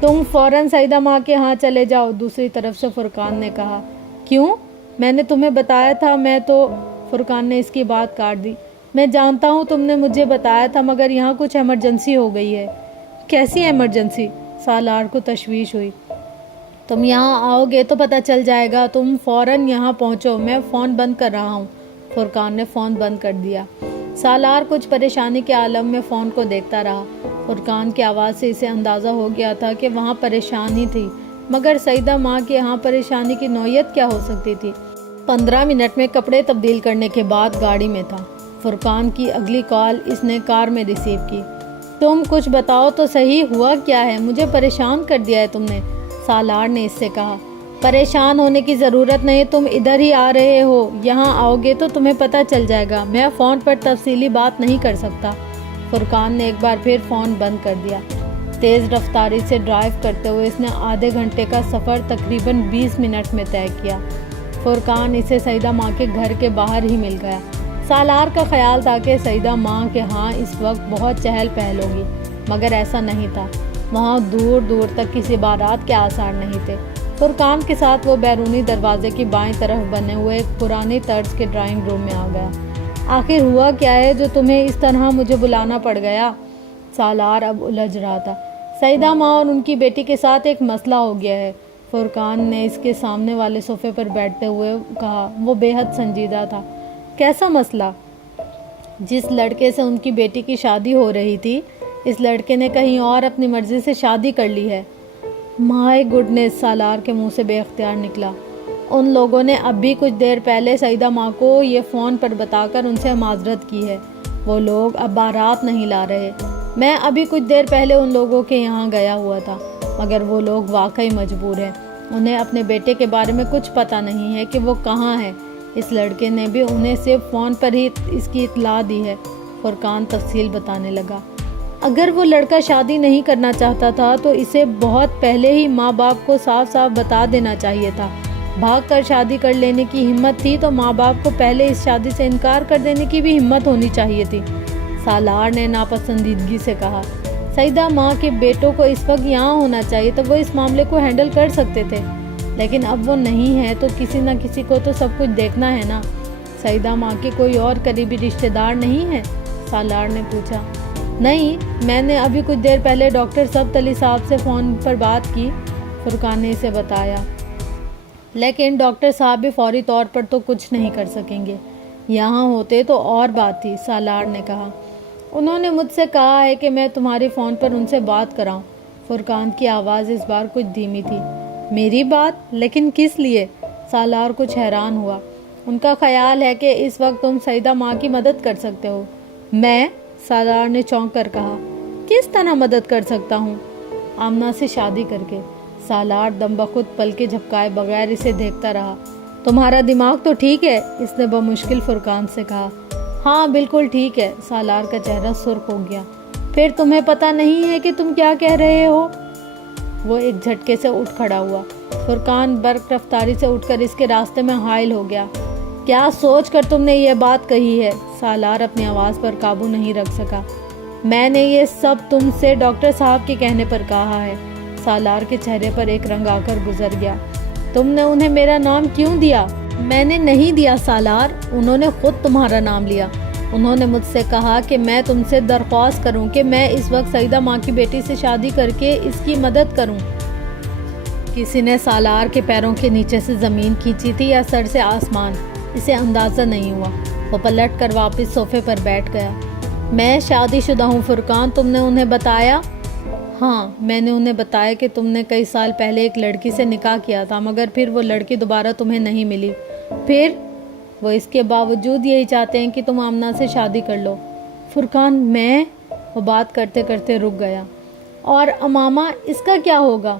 تم فوراً سعیدہ ماں کے ہاں چلے جاؤ، دوسری طرف سے فرقان نے کہا۔ کیوں؟ میں نے تمہیں بتایا تھا میں تو… فرقان نے اس کی بات کاٹ دی۔ میں جانتا ہوں تم نے مجھے بتایا تھا مگر یہاں کچھ ایمرجنسی ہو گئی ہے۔ کیسی ایمرجنسی؟ سالار کو تشویش ہوئی۔ تم یہاں آؤ گے تو پتہ چل جائے گا، تم فوراً یہاں پہنچو، میں فون بند کر رہا ہوں۔ فرقان نے فون بند کر دیا۔ سالار کچھ پریشانی کے عالم میں فون کو دیکھتا رہا۔ فرقان کی آواز سے اسے اندازہ ہو گیا تھا کہ وہاں پریشانی تھی، مگر سعیدہ ماں کے یہاں پریشانی کی نوعیت کیا ہو سکتی تھی؟ 15 منٹ میں کپڑے تبدیل کرنے کے بعد گاڑی میں تھا۔ فرقان کی اگلی کال اس نے کار میں ریسیو کی۔ تم کچھ بتاؤ تو صحیح، ہوا کیا ہے؟ مجھے پریشان کر دیا ہے تم نے، سالار نے اس سے کہا۔ پریشان ہونے کی ضرورت نہیں، تم ادھر ہی آ رہے ہو، یہاں آؤ گے تو تمہیں پتہ چل جائے گا۔ میں فون پر تفصیلی بات نہیں کر سکتا۔ فرقان نے ایک بار پھر فون بند کر دیا۔ تیز رفتاری سے ڈرائیو کرتے ہوئے اس نے آدھے گھنٹے کا سفر تقریباً 20 منٹ میں طے کیا۔ فرقان اسے سعیدہ ماں کے گھر کے باہر ہی مل گیا۔ سالار کا خیال تھا کہ سعیدہ ماں کے ہاں اس وقت بہت چہل پہل ہوگی، مگر ایسا نہیں تھا۔ وہاں دور دور تک کسی بارات کے آثار نہیں تھے۔ فرقان کے ساتھ وہ بیرونی دروازے کی بائیں طرف بنے ہوئے ایک پرانی طرز کے ڈرائنگ روم میں آ گیا۔ آخر ہوا کیا ہے جو تمہیں اس طرح مجھے بلانا پڑ گیا؟ سالار اب الجھ رہا تھا۔ سعیدہ ماں اور ان کی بیٹی کے ساتھ ایک مسئلہ ہو گیا ہے، فرقان نے اس کے سامنے والے صوفے پر بیٹھتے ہوئے کہا۔ وہ بے حد سنجیدہ تھا۔ کیسا مسئلہ؟ جس لڑکے سے ان کی بیٹی کی شادی ہو رہی تھی، اس لڑکے نے کہیں اور اپنی مرضی سے شادی کر لی ہے۔ مائی گڈنس، سالار کے منہ سے بے اختیار نکلا۔ ان لوگوں نے اب بھی کچھ دیر پہلے سعیدہ ماں کو یہ فون پر بتا کر ان سے معذرت کی ہے۔ وہ لوگ اب بارات نہیں لا رہے۔ میں ابھی کچھ دیر پہلے ان لوگوں کے یہاں گیا ہوا تھا، مگر وہ لوگ واقعی مجبور ہیں۔ انہیں اپنے بیٹے کے بارے میں کچھ پتہ نہیں ہے کہ وہ کہاں ہے۔ اس لڑکے نے بھی انہیں صرف فون پر ہی اس کی اطلاع دی ہے۔ فرقان تفصیل بتانے لگا۔ اگر وہ لڑکا شادی نہیں کرنا چاہتا تھا تو اسے بہت پہلے ہی ماں باپ کو صاف صاف بتا دینا چاہیے تھا۔ بھاگ کر شادی کر لینے کی ہمت تھی تو ماں باپ کو پہلے اس شادی سے انکار کر دینے کی بھی ہمت ہونی چاہیے تھی، سالار نے ناپسندیدگی سے کہا۔ سعیدہ ماں کے بیٹوں کو اس وقت یہاں ہونا چاہیے تو وہ اس معاملے کو ہینڈل کر سکتے تھے، لیکن اب وہ نہیں ہے تو کسی نہ کسی کو تو سب کچھ دیکھنا ہے نا۔ سعیدہ ماں کے کوئی اور قریبی رشتہ دار نہیں ہے؟ سالار نے پوچھا۔ نہیں، میں نے ابھی کچھ دیر پہلے ڈاکٹر سبت علی صاحب سے فون پر بات کی، فرقان نے اسے بتایا، لیکن ڈاکٹر صاحب بھی فوری طور پر تو کچھ نہیں کر سکیں گے۔ یہاں ہوتے تو اور بات تھی، سالار نے کہا۔ انہوں نے مجھ سے کہا ہے کہ میں تمہاری فون پر ان سے بات کراؤں۔ فرقان کی آواز اس بار کچھ دھیمی تھی۔ میری بات؟ لیکن کس لیے؟ سالار کچھ حیران ہوا۔ ان کا خیال ہے کہ اس وقت تم سعیدہ ماں کی مدد کر سکتے ہو۔ میں؟ سالار نے چونک کر کہا۔ کس طرح مدد کر سکتا ہوں؟ آمنہ سے شادی کر کے۔ سالار دم بخود پلکیں جھپکائے بغیر اسے دیکھتا رہا۔ تمہارا دماغ تو ٹھیک ہے؟ اس نے بمشکل فرقان سے کہا۔ ہاں بالکل ٹھیک ہے، سالار کا چہرہ سرخ ہو گیا۔ پھر تمہیں پتہ نہیں ہے کہ تم کیا کہہ رہے ہو؟ وہ ایک جھٹکے سے اٹھ کھڑا ہوا۔ فرقان برق رفتاری سے اٹھ کر اس کے راستے میں حائل ہو گیا۔ کیا سوچ کر تم نے یہ بات کہی ہے؟ سالار اپنی آواز پر قابو نہیں رکھ سکا۔ میں نے یہ سب تم سے ڈاکٹر صاحب کے کہنے پر کہا ہے۔ سالار کے چہرے پر ایک رنگ آ کر گزر گیا۔ تم نے انہیں میرا نام کیوں دیا؟ میں نے نہیں دیا سالار، انہوں نے خود تمہارا نام لیا۔ انہوں نے مجھ سے کہا کہ میں تم سے درخواست کروں کہ میں اس وقت سعیدہ ماں کی بیٹی سے شادی کر کے اس کی مدد کروں۔ کسی نے سالار کے پیروں کے نیچے سے زمین کھینچی تھی یا سر سے آسمان، اسے اندازہ نہیں ہوا۔ وہ پلٹ کر واپس صوفے پر بیٹھ گیا۔ میں شادی شدہ ہوں فرقان، تم نے انہیں بتایا؟ ہاں، میں نے انہیں بتایا کہ تم نے کئی سال پہلے ایک لڑکی سے نکاح کیا تھا، مگر پھر وہ لڑکی دوبارہ تمہیں نہیں ملی۔ پھر وہ اس کے باوجود یہی چاہتے ہیں کہ تم آمنہ سے شادی کر لو۔ فرقان میں، وہ بات کرتے کرتے رک گیا۔ اور امامہ، اس کا کیا ہوگا؟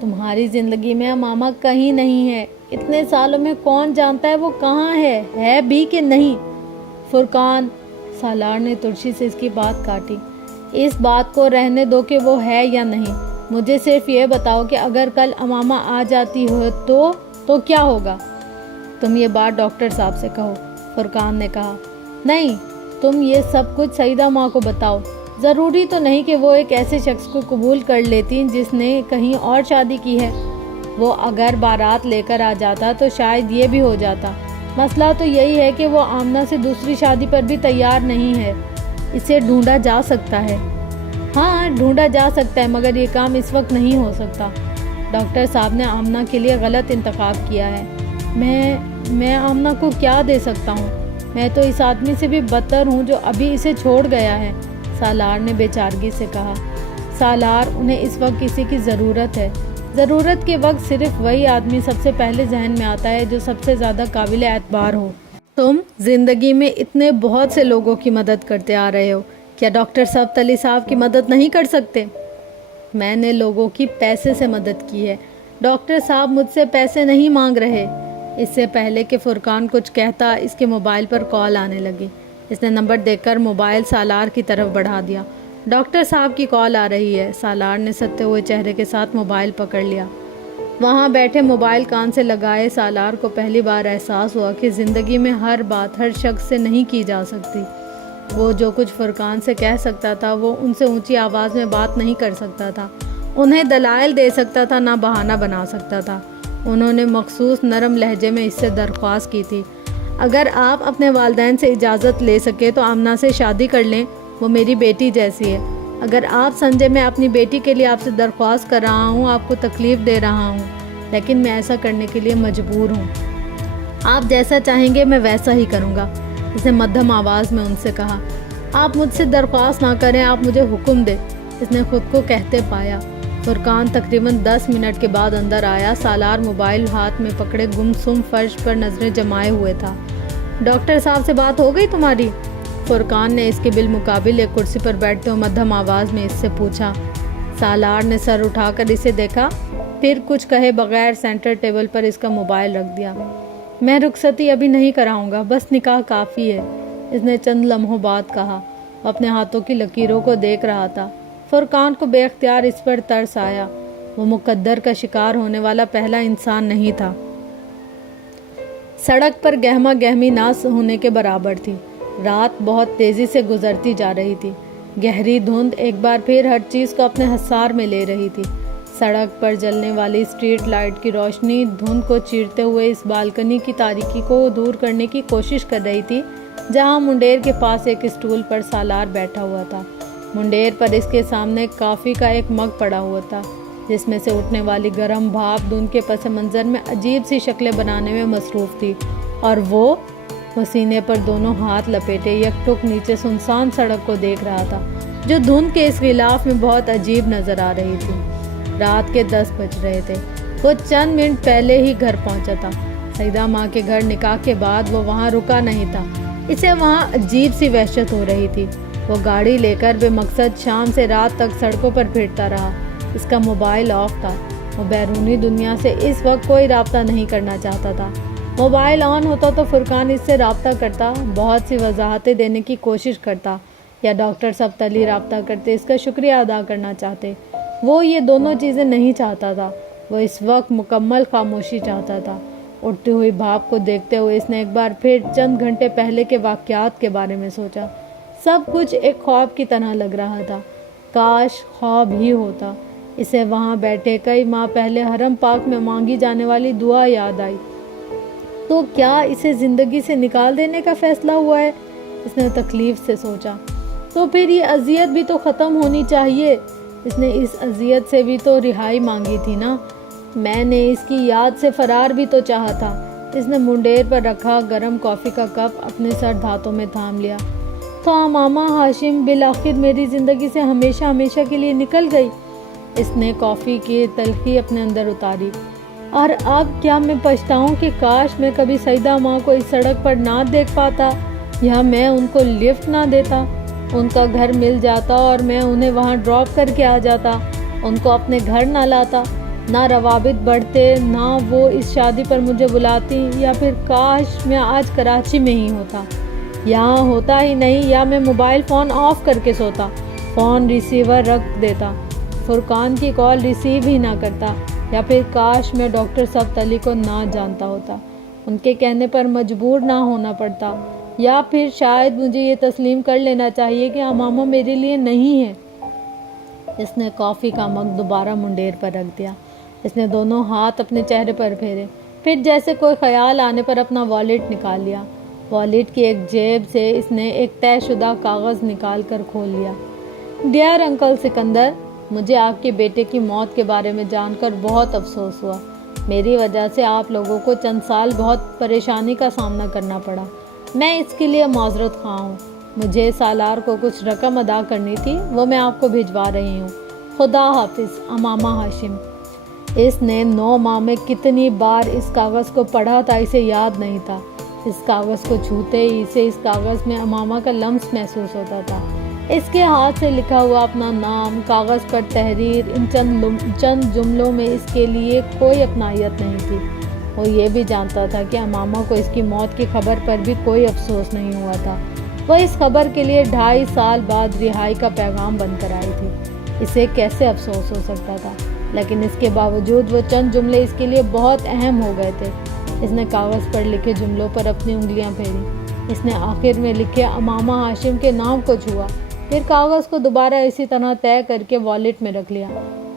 تمہاری زندگی میں امامہ کہیں نہیں ہے۔ اتنے سالوں میں کون جانتا ہے وہ کہاں ہے بھی کہ نہیں؟ فرقان، سالار نے ترشی سے اس کی بات کاٹی۔ اس بات کو رہنے دو کہ وہ ہے یا نہیں، مجھے صرف یہ بتاؤ کہ اگر کل امامہ آ جاتی ہو تو کیا ہوگا؟ تم یہ بات ڈاکٹر صاحب سے کہو، فرقان نے کہا۔ نہیں، تم یہ سب کچھ سعیدہ ماں کو بتاؤ۔ ضروری تو نہیں کہ وہ ایک ایسے شخص کو قبول کر لیتی جس نے کہیں اور شادی کی ہے۔ وہ اگر بارات لے کر آ جاتا تو شاید یہ بھی ہو جاتا۔ مسئلہ تو یہی ہے کہ وہ آمنہ سے دوسری شادی پر بھی تیار نہیں ہے۔ اسے ڈھونڈا جا سکتا ہے۔ ہاں، ڈھونڈا جا سکتا ہے، مگر یہ کام اس وقت نہیں ہو سکتا۔ ڈاکٹر صاحب نے آمنہ کے لیے غلط انتخاب کیا ہے۔ میں آمنہ کو کیا دے سکتا ہوں؟ میں تو اس آدمی سے بھی بدتر ہوں جو ابھی اسے چھوڑ گیا ہے، سالار نے بے چارگی سے کہا۔ سالار، انہیں اس وقت کسی کی ضرورت ہے۔ ضرورت کے وقت صرف وہی آدمی سب سے پہلے ذہن میں آتا ہے جو سب سے زیادہ قابل اعتبار ہو۔ تم زندگی میں اتنے بہت سے لوگوں کی مدد کرتے آ رہے ہو، کیا ڈاکٹر صاحب تلی صاحب کی مدد نہیں کر سکتے؟ میں نے لوگوں کی پیسے سے مدد کی ہے۔ ڈاکٹر صاحب مجھ سے پیسے نہیں مانگ رہے۔ اس سے پہلے کہ فرقان کچھ کہتا، اس کے موبائل پر کال آنے لگی۔ اس نے نمبر دیکھ کر موبائل سالار کی طرف بڑھا دیا۔ ڈاکٹر صاحب کی کال آ رہی ہے۔ سالار نے ستے ہوئے چہرے کے ساتھ موبائل پکڑ لیا۔ وہاں بیٹھے موبائل کان سے لگائے سالار کو پہلی بار احساس ہوا کہ زندگی میں ہر بات ہر شخص سے نہیں کی جا سکتی۔ وہ جو کچھ فرقان سے کہہ سکتا تھا وہ ان سے اونچی آواز میں بات نہیں کر سکتا تھا، انہیں دلائل دے سکتا تھا، نہ بہانہ بنا سکتا تھا۔ انہوں نے مخصوص نرم لہجے میں اس سے درخواست کی تھی، اگر آپ اپنے والدین سے اجازت لے سکے تو آمنہ سے شادی کر لیں، وہ میری بیٹی جیسی ہے۔ اگر آپ سمجھے میں اپنی بیٹی کے لیے آپ سے درخواست کر رہا ہوں، آپ کو تکلیف دے رہا ہوں، لیکن میں ایسا کرنے کے لیے مجبور ہوں۔ آپ جیسا چاہیں گے میں ویسا ہی کروں گا، اس نے مدھم آواز میں ان سے کہا۔ آپ مجھ سے درخواست نہ کریں، آپ مجھے حکم دیں، اس نے خود کو کہتے پایا۔ فرقان تقریباً 10 منٹ کے بعد اندر آیا۔ سالار موبائل ہاتھ میں پکڑے گمسم فرش پر نظریں جمائے ہوئے تھا۔ ڈاکٹر صاحب سے بات ہو گئی تمہاری؟ فرقان نے اس کے بالمقابل ایک کرسی پر بیٹھتے ہوئے مدھم آواز میں اس سے پوچھا۔ سالار نے سر اٹھا کر اسے دیکھا، پھر کچھ کہے بغیر سینٹر ٹیبل پر اس کا موبائل رکھ دیا۔ میں رخصتی ابھی نہیں کراؤں گا، بس نکاح کافی ہے، اس نے چند لمحوں بعد کہا۔ وہ اپنے ہاتھوں کی لکیروں کو دیکھ رہا تھا۔ فرقان کو بے اختیار اس پر ترس آیا۔ وہ مقدر کا شکار ہونے والا پہلا انسان نہیں تھا۔ سڑک پر گہما گہمی نہ ہونے کے برابر تھی۔ رات بہت تیزی سے گزرتی جا رہی تھی۔ گہری دھند ایک بار پھر ہر چیز کو اپنے حصار میں لے رہی تھی۔ سڑک پر جلنے والی اسٹریٹ لائٹ کی روشنی دھند کو چیرتے ہوئے اس بالکنی کی تاریکی کو دور کرنے کی کوشش کر رہی تھی جہاں منڈیر کے پاس ایک اسٹول پر سالار بیٹھا ہوا تھا۔ منڈیر پر اس کے سامنے کافی کا ایک مگ پڑا ہوا تھا جس میں سے اٹھنے والی گرم بھاپ دھند کے پس منظر میں عجیب سی شکلیں بنانے میں مصروف تھی، اور وہ سینے پر دونوں ہاتھ لپیٹے یک ٹک نیچے سنسان سڑک کو دیکھ رہا تھا جو دھند کے اس غلاف میں بہت عجیب نظر آ رہی تھی۔ رات کے 10 بج رہے تھے۔ وہ چند منٹ پہلے ہی گھر پہنچا تھا۔ سعیدہ ماں کے گھر نکاح کے بعد وہ وہاں رکا نہیں تھا۔ اسے وہاں عجیب سی وحشت ہو رہی تھی۔ وہ گاڑی لے کر بے مقصد شام سے رات تک سڑکوں پر پھرتا رہا۔ اس کا موبائل آف تھا۔ وہ بیرونی دنیا سے اس وقت کوئی رابطہ نہیں کرنا چاہتا تھا۔ موبائل آن ہوتا تو فرقان اس سے رابطہ کرتا، بہت سی وضاحتیں دینے کی کوشش کرتا، یا ڈاکٹر صاحب تلی رابطہ کرتے، اس کا شکریہ ادا کرنا چاہتے، وہ یہ دونوں چیزیں نہیں چاہتا تھا، وہ اس وقت مکمل خاموشی چاہتا تھا۔ اٹھتی ہوئی بھاپ کو دیکھتے ہوئے اس نے ایک بار پھر چند گھنٹے پہلے کے واقعات کے بارے میں سوچا۔ سب کچھ ایک خواب کی طرح لگ رہا تھا، کاش خواب ہی ہوتا۔ اسے وہاں بیٹھے کئی ماہ پہلے حرم پاک میں مانگی جانے والی دعا یاد آئی۔ تو کیا اسے زندگی سے نکال دینے کا فیصلہ ہوا ہے؟ اس نے تکلیف سے سوچا۔ تو پھر یہ اذیت بھی تو ختم ہونی چاہیے۔ اس نے اس اذیت سے بھی تو رہائی مانگی تھی نا۔ میں نے اس کی یاد سے فرار بھی تو چاہا تھا۔ اس نے منڈیر پر رکھا گرم کافی کا کپ اپنے سرد ہاتھوں میں تھام لیا۔ تو امامہ ہاشم بالآخر میری زندگی سے ہمیشہ ہمیشہ کے لیے نکل گئی۔ اس نے کافی کی تلخی اپنے اندر اتاری۔ اور اب کیا میں پچھتاؤں کہ کاش میں کبھی سیدہ ماں کو اس سڑک پر نہ دیکھ پاتا، یا میں ان کو لفٹ نہ دیتا، ان کا گھر مل جاتا اور میں انہیں وہاں ڈراپ کر کے آ جاتا، ان کو اپنے گھر نہ لاتا، نہ روابط بڑھتے، نہ وہ اس شادی پر مجھے بلاتی، یا پھر کاش میں آج کراچی میں ہی ہوتا، یہاں ہوتا ہی نہیں، یا میں موبائل فون آف کر کے سوتا، فون ریسیور رکھ دیتا، فرقان کی کال ریسیو ہی نہ کرتا، یا پھر کاش میں ڈاکٹر سبت علی کو نہ جانتا ہوتا، ان کے کہنے پر مجبور نہ ہونا پڑتا، یا پھر شاید مجھے یہ تسلیم کر لینا چاہیے کہ امامہ میرے لیے نہیں ہے۔ اس نے کافی کا مگ دوبارہ منڈیر پر رکھ دیا۔ اس نے دونوں ہاتھ اپنے چہرے پر پھیرے، پھر جیسے کوئی خیال آنے پر اپنا والیٹ نکال لیا۔ والیٹ کی ایک جیب سے اس نے ایک طے شدہ کاغذ نکال کر کھول لیا۔ ڈیئر انکل سکندر، مجھے آپ کے بیٹے کی موت کے بارے میں جان کر بہت افسوس ہوا۔ میری وجہ سے آپ لوگوں کو چند سال بہت پریشانی کا سامنا کرنا پڑا، میں اس کے لیے معذرت خواہ ہوں۔ مجھے سالار کو کچھ رقم ادا کرنی تھی، وہ میں آپ کو بھجوا رہی ہوں۔ خدا حافظ امامہ ہاشم۔ اس نے 9 ماہ میں کتنی بار اس کاغذ کو پڑھا تھا اسے یاد نہیں تھا۔ اس کاغذ کو چھوتے ہی اسے اس کاغذ میں امامہ کا لمس محسوس ہوتا تھا۔ اس کے ہاتھ سے لکھا ہوا اپنا نام، کاغذ پر تحریر، ان چند جملوں میں اس کے لیے کوئی اپنائیت نہیں تھی۔ وہ یہ بھی جانتا تھا کہ امامہ کو اس کی موت کی خبر پر بھی کوئی افسوس نہیں ہوا تھا۔ وہ اس خبر کے لیے 2.5 سال بعد رہائی کا پیغام بن کر آئی تھی۔ اسے کیسے افسوس ہو سکتا تھا؟ لیکن اس کے باوجود وہ چند جملے اس کے لیے بہت اہم ہو گئے تھے۔ اس نے کاغذ پر لکھے جملوں پر اپنی انگلیاں پھیری۔ اس نے آخر میں لکھے امامہ ہاشم کے نام کو چھوا، پھر کاغذ کو دوبارہ اسی طرح طے کر کے والیٹ میں رکھ لیا۔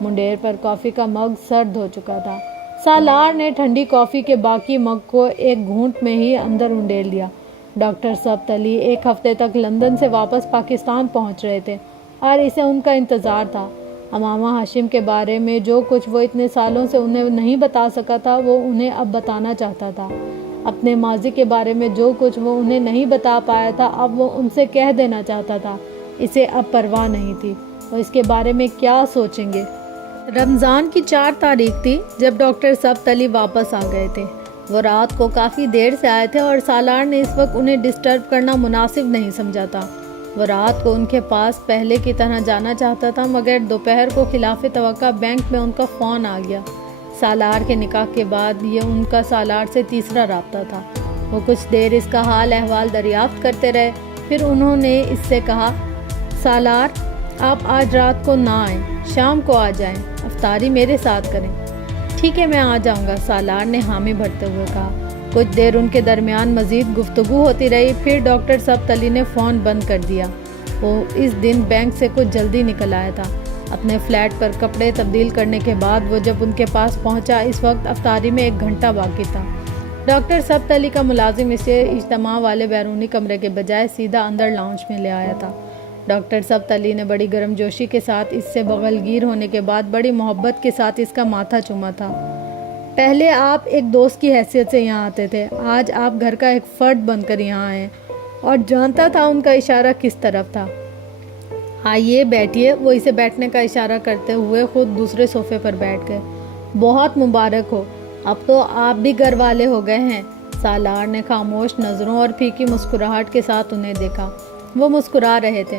منڈیر پر کافی کا مگ سرد ہو چکا تھا۔ سالار نے ٹھنڈی کافی کے باقی مگ کو ایک گھونٹ میں ہی اندر انڈیل لیا۔ ڈاکٹر سبت علی 1 ہفتے تک لندن سے واپس پاکستان پہنچ رہے تھے اور اسے ان کا انتظار تھا۔ امامہ ہاشم کے بارے میں جو کچھ وہ اتنے سالوں سے انہیں نہیں بتا سکا تھا، وہ انہیں اب بتانا چاہتا تھا۔ اپنے ماضی کے بارے میں جو کچھ وہ انہیں نہیں بتا پایا تھا، اب وہ ان سے کہہ دینا چاہتا تھا۔ اسے اب پرواہ نہیں تھی وہ اس کے بارے میں کیا سوچیں گے۔ رمضان کی 4 تاریخ تھی جب ڈاکٹر سبت علی واپس آ گئے تھے۔ وہ رات کو کافی دیر سے آئے تھے اور سالار نے اس وقت انہیں ڈسٹرب کرنا مناسب نہیں سمجھا تھا۔ وہ رات کو ان کے پاس پہلے کی طرح جانا چاہتا تھا، مگر دوپہر کو خلاف توقع بینک میں ان کا فون آ گیا۔ سالار کے نکاح کے بعد یہ ان کا سالار سے تیسرا رابطہ تھا۔ وہ کچھ دیر اس کا حال احوال دریافت کرتے رہے، پھر انہوں نے اس سے کہا، سالار آپ آج رات کو نہ آئیں، شام کو آ جائیں، افطاری میرے ساتھ کریں۔ ٹھیک ہے، میں آ جاؤں گا، سالار نے حامی بھرتے ہوئے کہا۔ کچھ دیر ان کے درمیان مزید گفتگو ہوتی رہی، پھر ڈاکٹر سبت علی نے فون بند کر دیا۔ وہ اس دن بینک سے کچھ جلدی نکل آیا تھا۔ اپنے فلیٹ پر کپڑے تبدیل کرنے کے بعد وہ جب ان کے پاس پہنچا، اس وقت افطاری میں 1 گھنٹہ باقی تھا۔ ڈاکٹر سبت علی کا ملازم اسے اجتماع والے بیرونی کمرے کے بجائے سیدھا اندر لاؤنج میں لے آیا تھا۔ ڈاکٹر سبت علی نے بڑی گرم جوشی کے ساتھ اس سے بغل گیر ہونے کے بعد بڑی محبت کے ساتھ اس کا ماتھا چوما تھا۔ پہلے آپ ایک دوست کی حیثیت سے یہاں آتے تھے، آج آپ گھر کا ایک فرد بن کر یہاں آئے، اور جانتا تھا ان کا اشارہ کس طرف تھا۔ آئیے بیٹھیے، وہ اسے بیٹھنے کا اشارہ کرتے ہوئے خود دوسرے صوفے پر بیٹھ گئے۔ بہت مبارک ہو، اب تو آپ بھی گھر والے ہو گئے ہیں۔ سالار نے خاموش نظروں اور پھیکی مسکراہٹ کے ساتھ انہیں دیکھا۔ وہ مسکرا رہے تھے۔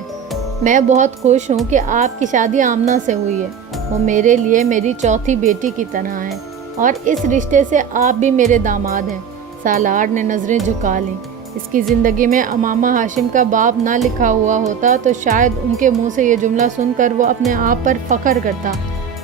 میں بہت خوش ہوں کہ آپ کی شادی آمنہ سے ہوئی ہے، وہ میرے لیے میری چوتھی بیٹی کی طرح ہے، اور اس رشتے سے آپ بھی میرے داماد ہیں۔ سالار نے نظریں جھکا لیں۔ اس کی زندگی میں امامہ ہاشم کا باب نہ لکھا ہوا ہوتا تو شاید ان کے منہ سے یہ جملہ سن کر وہ اپنے آپ پر فخر کرتا،